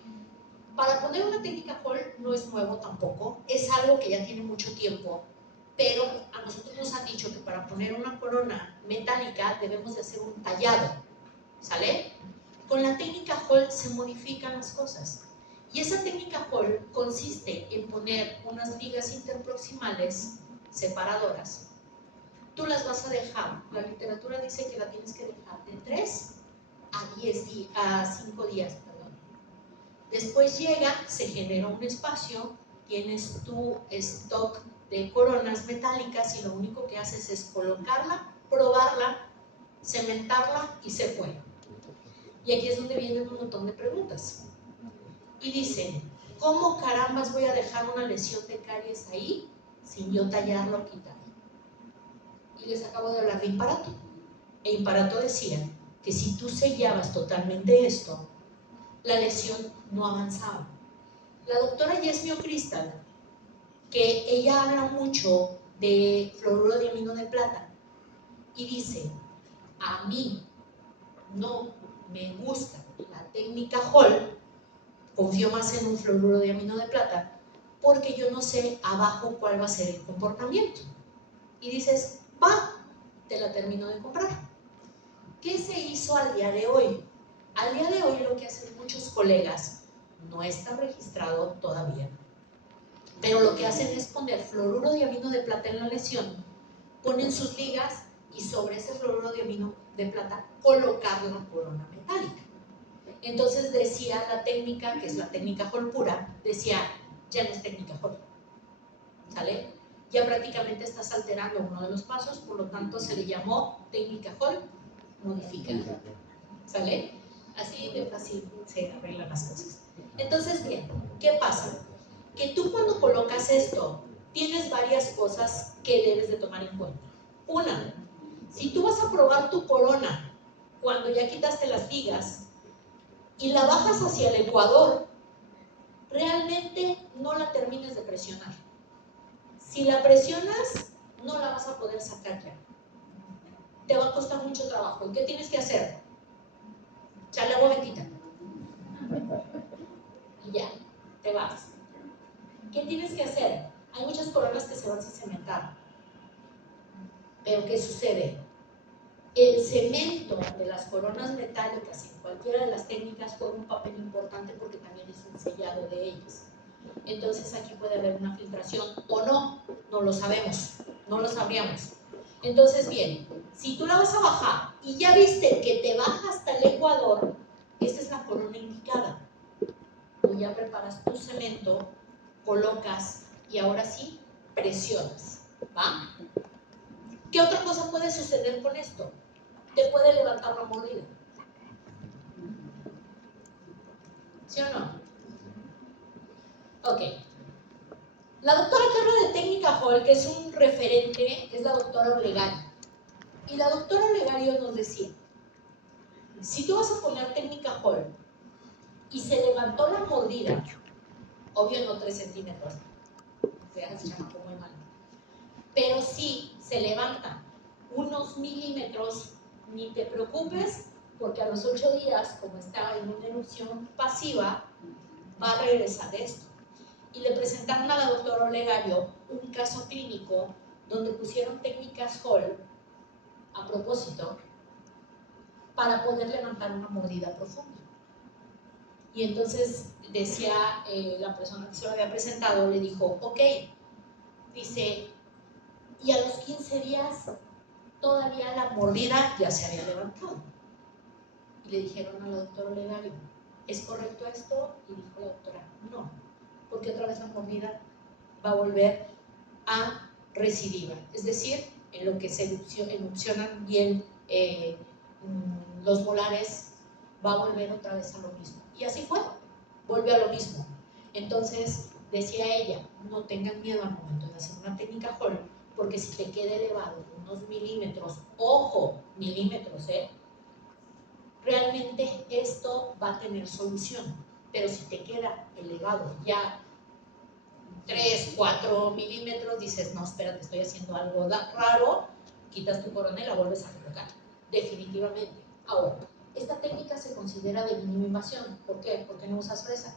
para poner una técnica Hall no es nuevo tampoco, es algo que ya tiene mucho tiempo, pero a nosotros nos han dicho que para poner una corona metálica debemos de hacer un tallado, ¿sale? Con la técnica Hall se modifican las cosas. Y esa técnica Hall consiste en poner unas ligas interproximales separadoras. Tú las vas a dejar, la literatura dice que la tienes que dejar de 3 a 5 días, perdón. Después llega, se genera un espacio, tienes tu stock de coronas metálicas y lo único que haces es colocarla, probarla, cementarla y se fue. Y aquí es donde vienen un montón de preguntas. Y dicen, ¿cómo carambas voy a dejar una lesión de caries ahí sin yo tallarlo o quitarlo? Y les acabo de hablar de Imparato. E Imparato decía que si tú sellabas totalmente esto, la lesión no avanzaba. La doctora Yesmio Cristal, que ella habla mucho de fluoruro de amino de plata, y dice, a mí no me gusta la técnica Hall, confío más en un fluoruro de amino de plata, porque yo no sé abajo cuál va a ser el comportamiento. Y dices, va, te la termino de comprar. ¿Qué se hizo al día de hoy? Al día de hoy lo que hacen muchos colegas, no está registrado todavía, pero lo que hacen es poner fluoruro de amino de plata en la lesión, ponen sus ligas y sobre ese fluoruro de amino de plata colocar la corona metálica. Entonces decía la técnica, que es la técnica Hall pura, decía, ya no es técnica Hall, ¿sale? Ya prácticamente estás alterando uno de los pasos, por lo tanto se le llamó técnica Hall modificada, ¿sale? Así de fácil se arreglan las cosas. Entonces, bien, ¿qué pasa? Que tú cuando colocas esto, tienes varias cosas que debes de tomar en cuenta. Una, Si tú vas a probar tu corona cuando ya quitaste las ligas y la bajas hacia el ecuador, realmente no la termines de presionar. Si la presionas, no la vas a poder sacar ya. Te va a costar mucho trabajo. ¿Y qué tienes que hacer? Echarle agua bendita. Y ya, te vas. ¿Qué tienes que hacer? Hay muchas coronas que se van sin cementar. Pero ¿qué sucede? El cemento de las coronas metálicas en cualquiera de las técnicas juega un papel importante porque también es un sellado de ellas. Entonces aquí puede haber una filtración o no, no lo sabemos, no lo sabríamos. Entonces bien, si tú la vas a bajar y ya viste que te baja hasta el ecuador, esta es la corona indicada. Tú ya preparas tu cemento, colocas y ahora sí presionas, ¿va? ¿Qué otra cosa puede suceder con esto? Te puede levantar la mordida. ¿Sí o no? Ok. La doctora que habla de técnica Hall, que es un referente, es la doctora Olegario. Y la doctora Olegario nos decía, si tú vas a poner técnica Hall y se levantó la mordida, obvio no 3 centímetros, se llama como muy mal, pero si se levanta unos milímetros, ni te preocupes, porque a los 8 días, como está en una erupción pasiva, va a regresar esto. Y le presentaron a la doctora Olegario un caso clínico donde pusieron técnicas Hall a propósito para poder levantar una mordida profunda. Y entonces decía la persona que se lo había presentado, le dijo, ok, dice, y a los 15 días todavía la mordida ya se había levantado. Y le dijeron a la doctora Olegario, ¿es correcto esto? Y dijo la doctora, no, porque otra vez la mordida va a volver a recidiva, es decir, en lo que se erupcionan bien los molares, va a volver otra vez a lo mismo. Y así fue, volvió a lo mismo. Entonces, decía ella, no tengan miedo al momento de hacer una técnica Hall, porque si te queda elevado unos milímetros, ojo, milímetros, realmente esto va a tener solución. Pero si te queda elevado ya 3, 4 milímetros, dices, no, espérate, estoy haciendo algo raro, quitas tu corona y la vuelves a colocar, definitivamente. Ahora, esta técnica se considera de mínima invasión. ¿Por qué? Porque no usas fresa.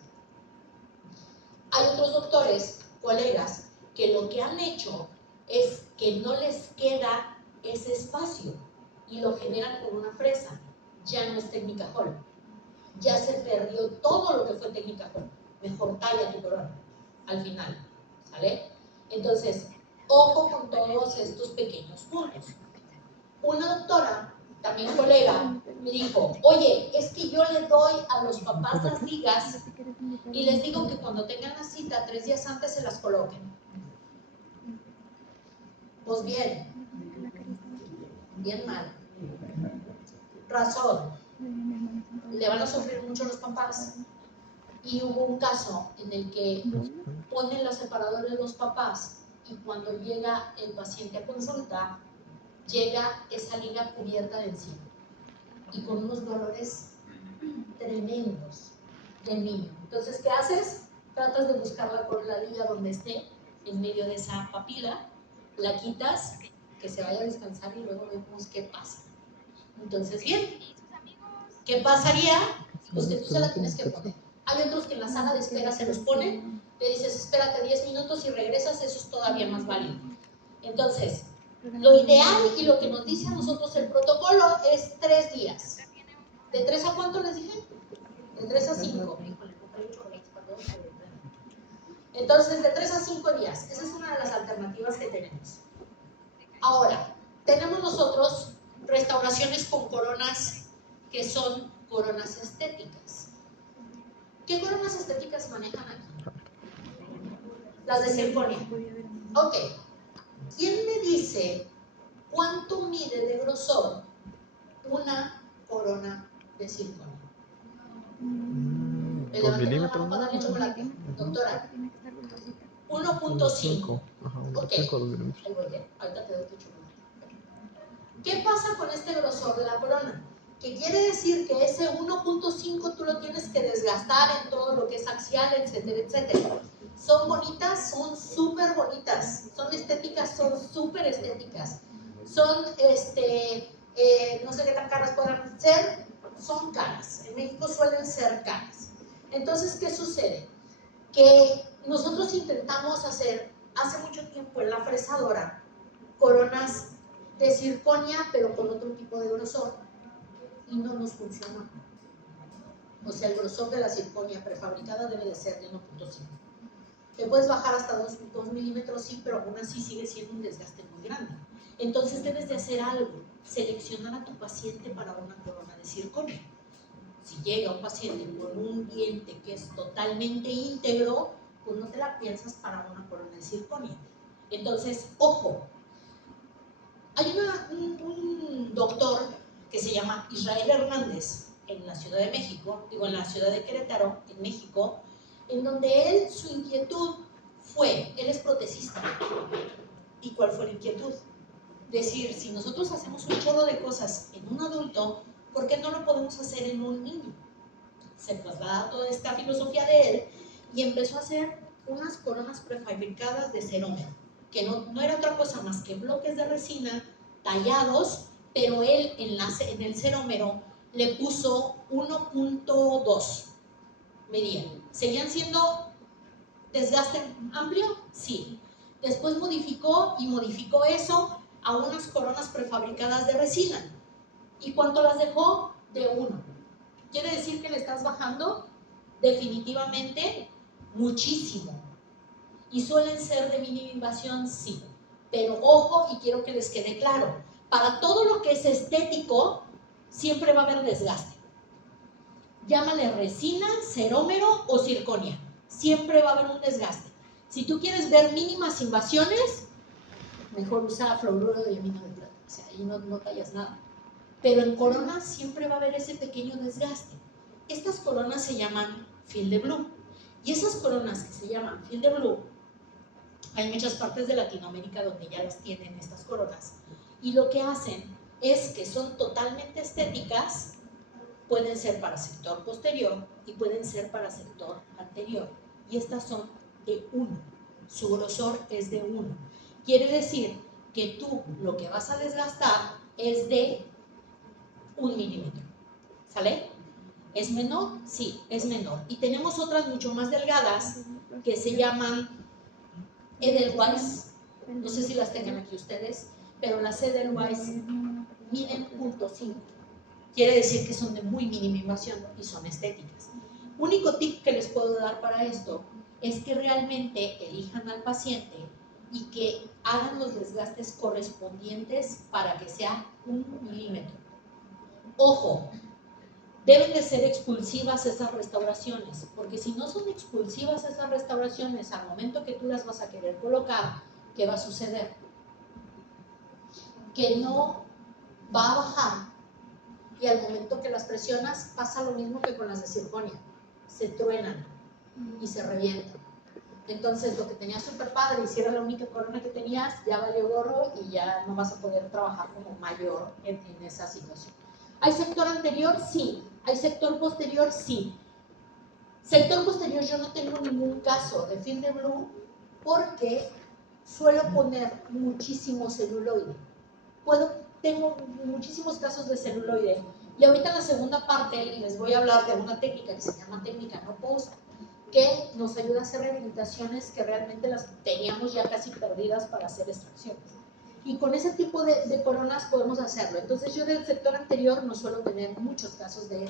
Hay otros doctores, colegas, que lo que han hecho es que no les queda ese espacio y lo generan con una fresa. Ya no es técnica Hall. Ya se perdió todo lo que fue técnica Hall. Mejor talla tu corona al final, ¿sale? Entonces, ojo con todos estos pequeños puntos. Una doctora, también colega, me dijo, oye, es que yo le doy a los papás las ligas y les digo que cuando tengan la cita 3 días antes se las coloquen. Pues bien mal. Razón, le van a sufrir mucho los papás. Y hubo un caso en el que ponen los separadores los papás y cuando llega el paciente a consulta, llega esa liga cubierta de encima y con unos dolores tremendos del niño. Entonces, ¿qué haces? Tratas de buscarla con la liga donde esté, en medio de esa papila, la quitas, que se vaya a descansar y luego vemos qué pasa. Entonces, bien, ¿qué pasaría? Pues que tú se la tienes que poner. Hay otros que en la sala de espera se los ponen, le dices espérate 10 minutos y regresas, eso es todavía más válido. Entonces, lo ideal y lo que nos dice a nosotros el protocolo es 3 días. ¿De 3 a cuánto les dije? De 3 a 5. Entonces, de 3 a 5 días. Esa es una de las alternativas que tenemos. Ahora, tenemos nosotros restauraciones con coronas que son coronas estéticas. ¿Qué coronas estéticas manejan aquí? Las de circonia. Ok. ¿Quién me dice cuánto mide de grosor una corona de circonia? ¿2 milímetros? Para darle chocolate. Doctora. 1.5. Ok. Ahí voy, ahorita te doy tu chocolate. ¿Qué pasa con este grosor de la corona? Que quiere decir que ese 1.5 tú lo tienes que desgastar en todo lo que es axial, etcétera, etcétera. ¿Son bonitas? Son súper bonitas. ¿Son estéticas? Son súper estéticas. Son, no sé qué tan caras puedan ser, son caras. En México suelen ser caras. Entonces, ¿qué sucede? Que nosotros intentamos hacer, hace mucho tiempo en la fresadora, coronas de circonia, pero con otro tipo de grosor, y no nos funcionó. O sea, el grosor de la circonia prefabricada debe de ser de 1.5. Te puedes bajar hasta 2 milímetros, sí, pero aún así sigue siendo un desgaste muy grande. Entonces debes de hacer algo, seleccionar a tu paciente para una corona de circonia. Si llega un paciente con un diente que es totalmente íntegro, pues no te la piensas para una corona de circonia. Entonces, ojo, hay un doctor que se llama Israel Hernández en la Ciudad de México, en la ciudad de Querétaro, en México, en donde él, su inquietud fue, él es protesista. ¿Y cuál fue la inquietud? Decir, si nosotros hacemos un chorro de cosas en un adulto, ¿por qué no lo podemos hacer en un niño? Se traslada toda esta filosofía de él y empezó a hacer unas coronas prefabricadas de cerómero, que no era otra cosa más que bloques de resina tallados, pero él en el cerómero le puso 1.2 medían. ¿Seguían siendo desgaste amplio? Sí. Después modificó eso a unas coronas prefabricadas de resina. ¿Y cuánto las dejó? De 1. ¿Quiere decir que le estás bajando? Definitivamente muchísimo. ¿Y suelen ser de mínima invasión? Sí. Pero ojo, y quiero que les quede claro, para todo lo que es estético, siempre va a haber desgaste. Llámale resina, cerómero o circonia. Siempre va a haber un desgaste. Si tú quieres ver mínimas invasiones, mejor usa fluoruro de diamino de plata. O sea, ahí no tallas nada. Pero en coronas siempre va a haber ese pequeño desgaste. Estas coronas se llaman Field de Blue. Y esas coronas que se llaman Field de Blue, hay muchas partes de Latinoamérica donde ya las tienen estas coronas. Y lo que hacen es que son totalmente estéticas. Pueden ser para sector posterior y pueden ser para sector anterior. Y estas son de 1. Su grosor es de 1. Quiere decir que tú lo que vas a desgastar es de 1 milímetro. ¿Sale? ¿Es menor? Sí, es menor. Y tenemos otras mucho más delgadas que se llaman Edelweiss. No sé si las tengan aquí ustedes, pero las Edelweiss miden 0.5. Quiere decir que son de muy mínima invasión y son estéticas. Único tip que les puedo dar para esto es que realmente elijan al paciente y que hagan los desgastes correspondientes para que sea 1 milímetro. Ojo, deben de ser expulsivas esas restauraciones, porque si no son expulsivas esas restauraciones, al momento que tú las vas a querer colocar, ¿qué va a suceder? Que no va a bajar. Y al momento que las presionas pasa lo mismo que con las de circonia, se truenan y se revientan. Entonces lo que tenías súper padre y si era la única corona que tenías, ya valió gorro y ya no vas a poder trabajar como mayor en esa situación. ¿Hay sector anterior? Sí. ¿Hay sector posterior? Sí. Sector posterior yo no tengo ningún caso de Field de Blue porque suelo poner muchísimo celuloide. Tengo muchísimos casos de celuloide y ahorita en la segunda parte les voy a hablar de una técnica que se llama técnica no post, que nos ayuda a hacer rehabilitaciones que realmente las teníamos ya casi perdidas para hacer extracciones. Y con ese tipo de coronas podemos hacerlo. Entonces yo del sector anterior no suelo tener muchos casos de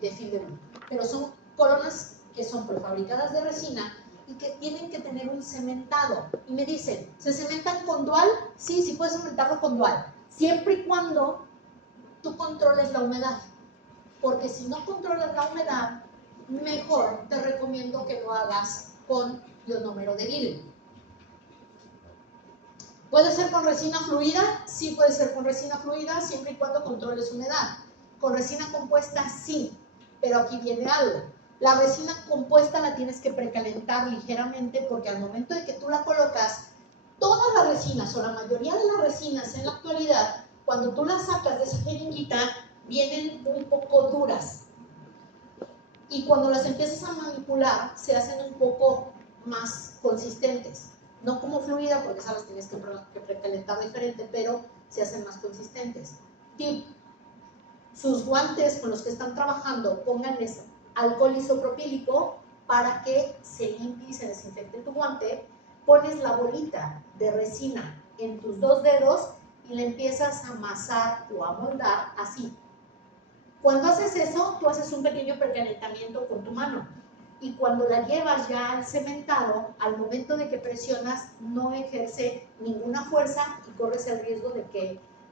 Field de Blue, pero son coronas que son prefabricadas de resina y que tienen que tener un cementado. Y me dicen, ¿se cementan con dual? Sí, sí puedes cementarlo con dual, siempre y cuando tú controles la humedad. Porque si no controlas la humedad, mejor te recomiendo que lo hagas con ionómero de vidrio. ¿Puede ser con resina fluida? Sí, puede ser con resina fluida, siempre y cuando controles humedad. Con resina compuesta, sí, pero aquí viene algo. La resina compuesta la tienes que precalentar ligeramente porque al momento de que tú la colocas, todas las resinas o la mayoría de las resinas en la actualidad cuando tú las sacas de esa jeringuita, vienen un poco duras. Y cuando las empiezas a manipular, se hacen un poco más consistentes. No como fluida, porque esas las tienes que precalentar diferente, pero se hacen más consistentes. Tip: sus guantes con los que están trabajando, pónganles alcohol isopropílico para que se limpie y se desinfecte tu guante. Pones la bolita de resina en tus 2 dedos y le empiezas a amasar o a moldar así. Cuando haces eso, tú haces un pequeño precalentamiento con tu mano. Y cuando la llevas ya al cementado, al momento de que presionas, no ejerce ninguna fuerza y corres el riesgo de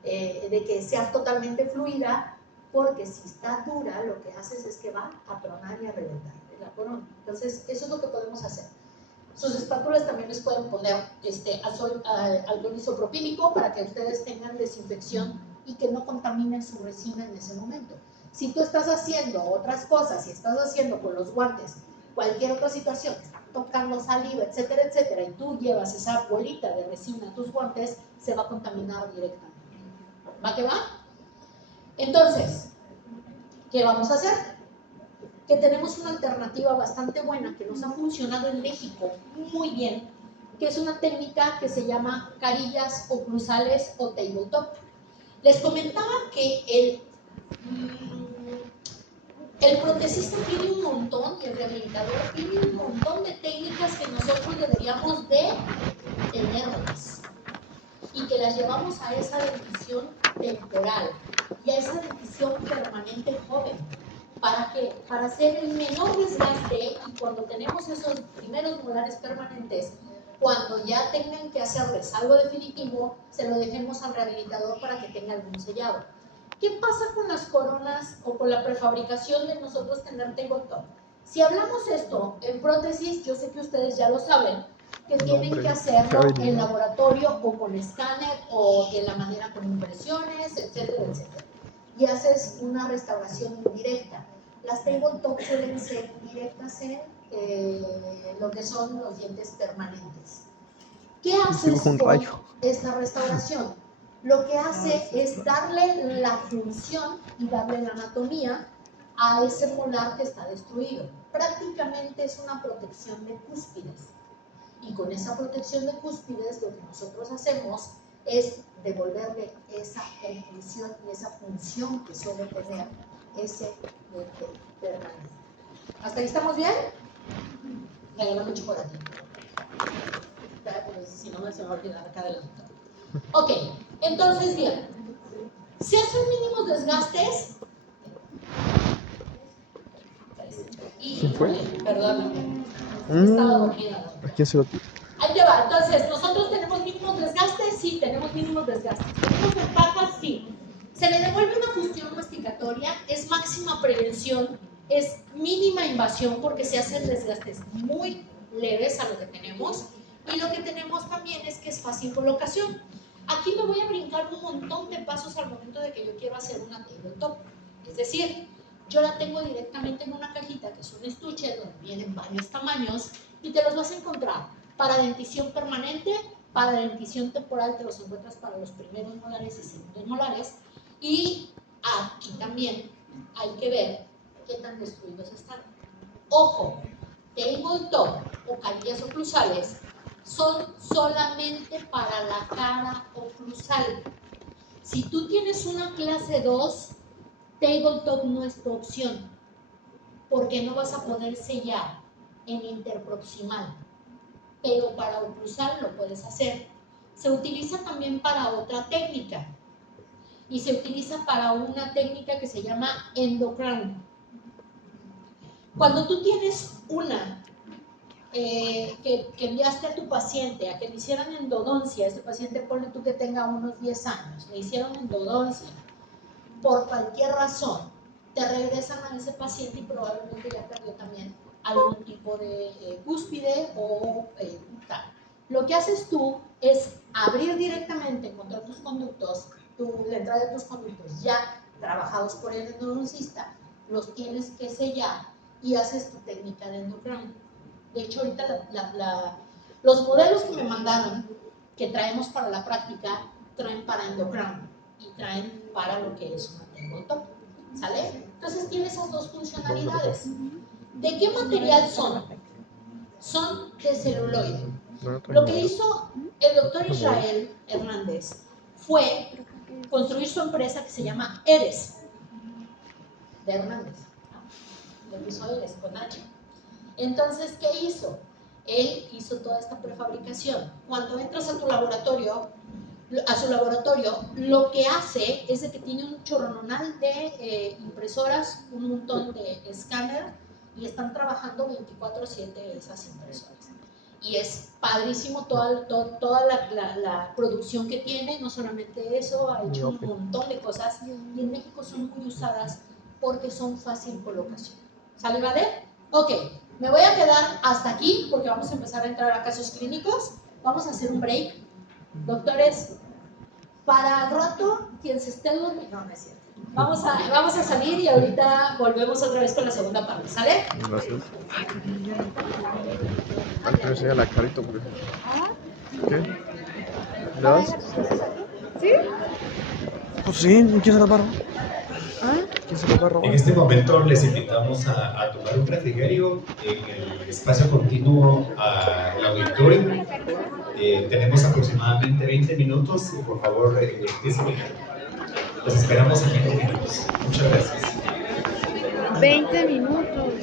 que sea totalmente fluida, porque si está dura, lo que haces es que va a tronar y a reventar la corona. Entonces, eso es lo que podemos hacer. Sus espátulas también les pueden poner alcohol isopropílico para que ustedes tengan desinfección y que no contaminen su resina en ese momento. Si tú estás haciendo otras cosas, si estás haciendo con los guantes cualquier otra situación, que están tocando saliva, etcétera, etcétera, y tú llevas esa bolita de resina a tus guantes, se va a contaminar directamente. ¿Va que va? Entonces, ¿qué vamos a hacer? Que tenemos una alternativa bastante buena que nos ha funcionado en México muy bien, que es una técnica que se llama carillas oclusales o tabletop. Les comentaba que el protecista tiene un montón, y el rehabilitador tiene un montón de técnicas que nosotros deberíamos de tenerlas y que las llevamos a esa dentición temporal y a esa dentición permanente joven. ¿Para qué? Para hacer el menor desgaste, y cuando tenemos esos primeros molares permanentes, cuando ya tengan que hacerles algo definitivo, se lo dejemos al rehabilitador para que tenga algún sellado. ¿Qué pasa con las coronas o con la prefabricación de nosotros tener tabletop? Si hablamos esto en prótesis, yo sé que ustedes ya lo saben, que tienen que hacerlo en laboratorio o con escáner o de la manera con impresiones, etcétera, etcétera. Y haces una restauración indirecta. Las tabletop suelen ser directas en lo que son los dientes permanentes. ¿Qué haces con esta restauración? Lo que hace es darle la función y darle la anatomía a ese molar que está destruido. Prácticamente es una protección de cúspides. Y con esa protección de cúspides, lo que nosotros hacemos es devolverle esa oclusión y esa función que suele tener ese diente permanente. ¿Hasta ahí estamos bien? Regálame un chocolate. Si no, se me va a olvidar acá adelante. Ok, entonces bien, se hacen mínimos desgastes. Y, perdóname, estaba dormida. ¿A quién se lo tira? Ahí te va. Entonces, ¿nosotros tenemos mínimos desgastes? Sí, tenemos mínimos desgastes. ¿Tenemos ventajas? Sí. Se le devuelve una función masticatoria, es máxima prevención, es mínima invasión porque se hacen desgastes muy leves a lo que tenemos, y lo que tenemos también es que es fácil colocación. Aquí me voy a brincar un montón de pasos al momento de que yo quiero hacer una tabletop. Es decir, yo la tengo directamente en una cajita que es un estuche donde vienen varios tamaños y te los vas a encontrar para dentición permanente, para dentición temporal te los encuentras para los primeros molares y segundos molares, y aquí también hay que ver qué tan destruidos están. Ojo, tabletop o carillas oclusales son solamente para la cara oclusal. Si tú tienes una clase 2, tabletop no es tu opción, porque no vas a poder sellar en interproximal, pero para oclusal lo puedes hacer. Se utiliza también para otra técnica, y se utiliza para una técnica que se llama endocrown. Cuando tú tienes una que enviaste a tu paciente a que le hicieran endodoncia, este paciente, ponle tú que tenga unos 10 años, le hicieron endodoncia, por cualquier razón, te regresan a ese paciente y probablemente ya perdió también algún tipo de cúspide o tal. Lo que haces tú es abrir directamente contra tus conductos, la entrada de tus conductos ya trabajados por el endodoncista, los tienes que sellar y haces tu técnica de endocrown. De hecho, ahorita los modelos que me mandaron, que traemos para la práctica, traen para endocrown. y traen para lo que es una tabletop, ¿sale? Entonces tiene esas dos funcionalidades. ¿De qué material son? Son de celuloide. Lo que hizo el doctor Israel Hernández fue construir su empresa que se llama Eres, de Hernández, ¿no? Le puso Eres con H. Entonces, ¿qué hizo? Él hizo toda esta prefabricación. Cuando entras a su laboratorio, lo que hace es de que tiene un chorrononal de impresoras, un montón de escáner, y están trabajando 24/7 esas impresoras. Y es padrísimo toda la producción que tiene, no solamente eso, ha hecho un montón de cosas, y en México son muy usadas porque son fácil colocación. ¿Sale, vale? Ok, me voy a quedar hasta aquí porque vamos a empezar a entrar a casos clínicos. Vamos a hacer un break. Doctores, para el rato, quien se esté durmiendo, no, no es cierto. Vamos a salir y ahorita volvemos otra vez con la segunda parte, ¿sale? Gracias. Antes me enseña la carita porque... ¿Qué? ¿Le das? ¿Sí? Pues sí, ¿quién se la barra? ¿Quién se la barra? En este momento les invitamos a tomar un refrigerio en el espacio continuo al auditorio. Tenemos aproximadamente 20 minutos y por favor empiecen. Los esperamos en 20 minutos. Muchas gracias. 20 minutos.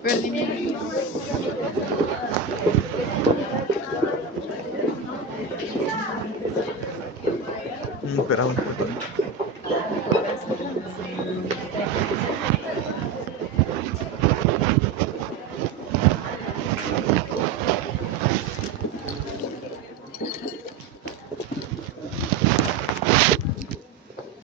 Perdí mi... Espera, un poquito.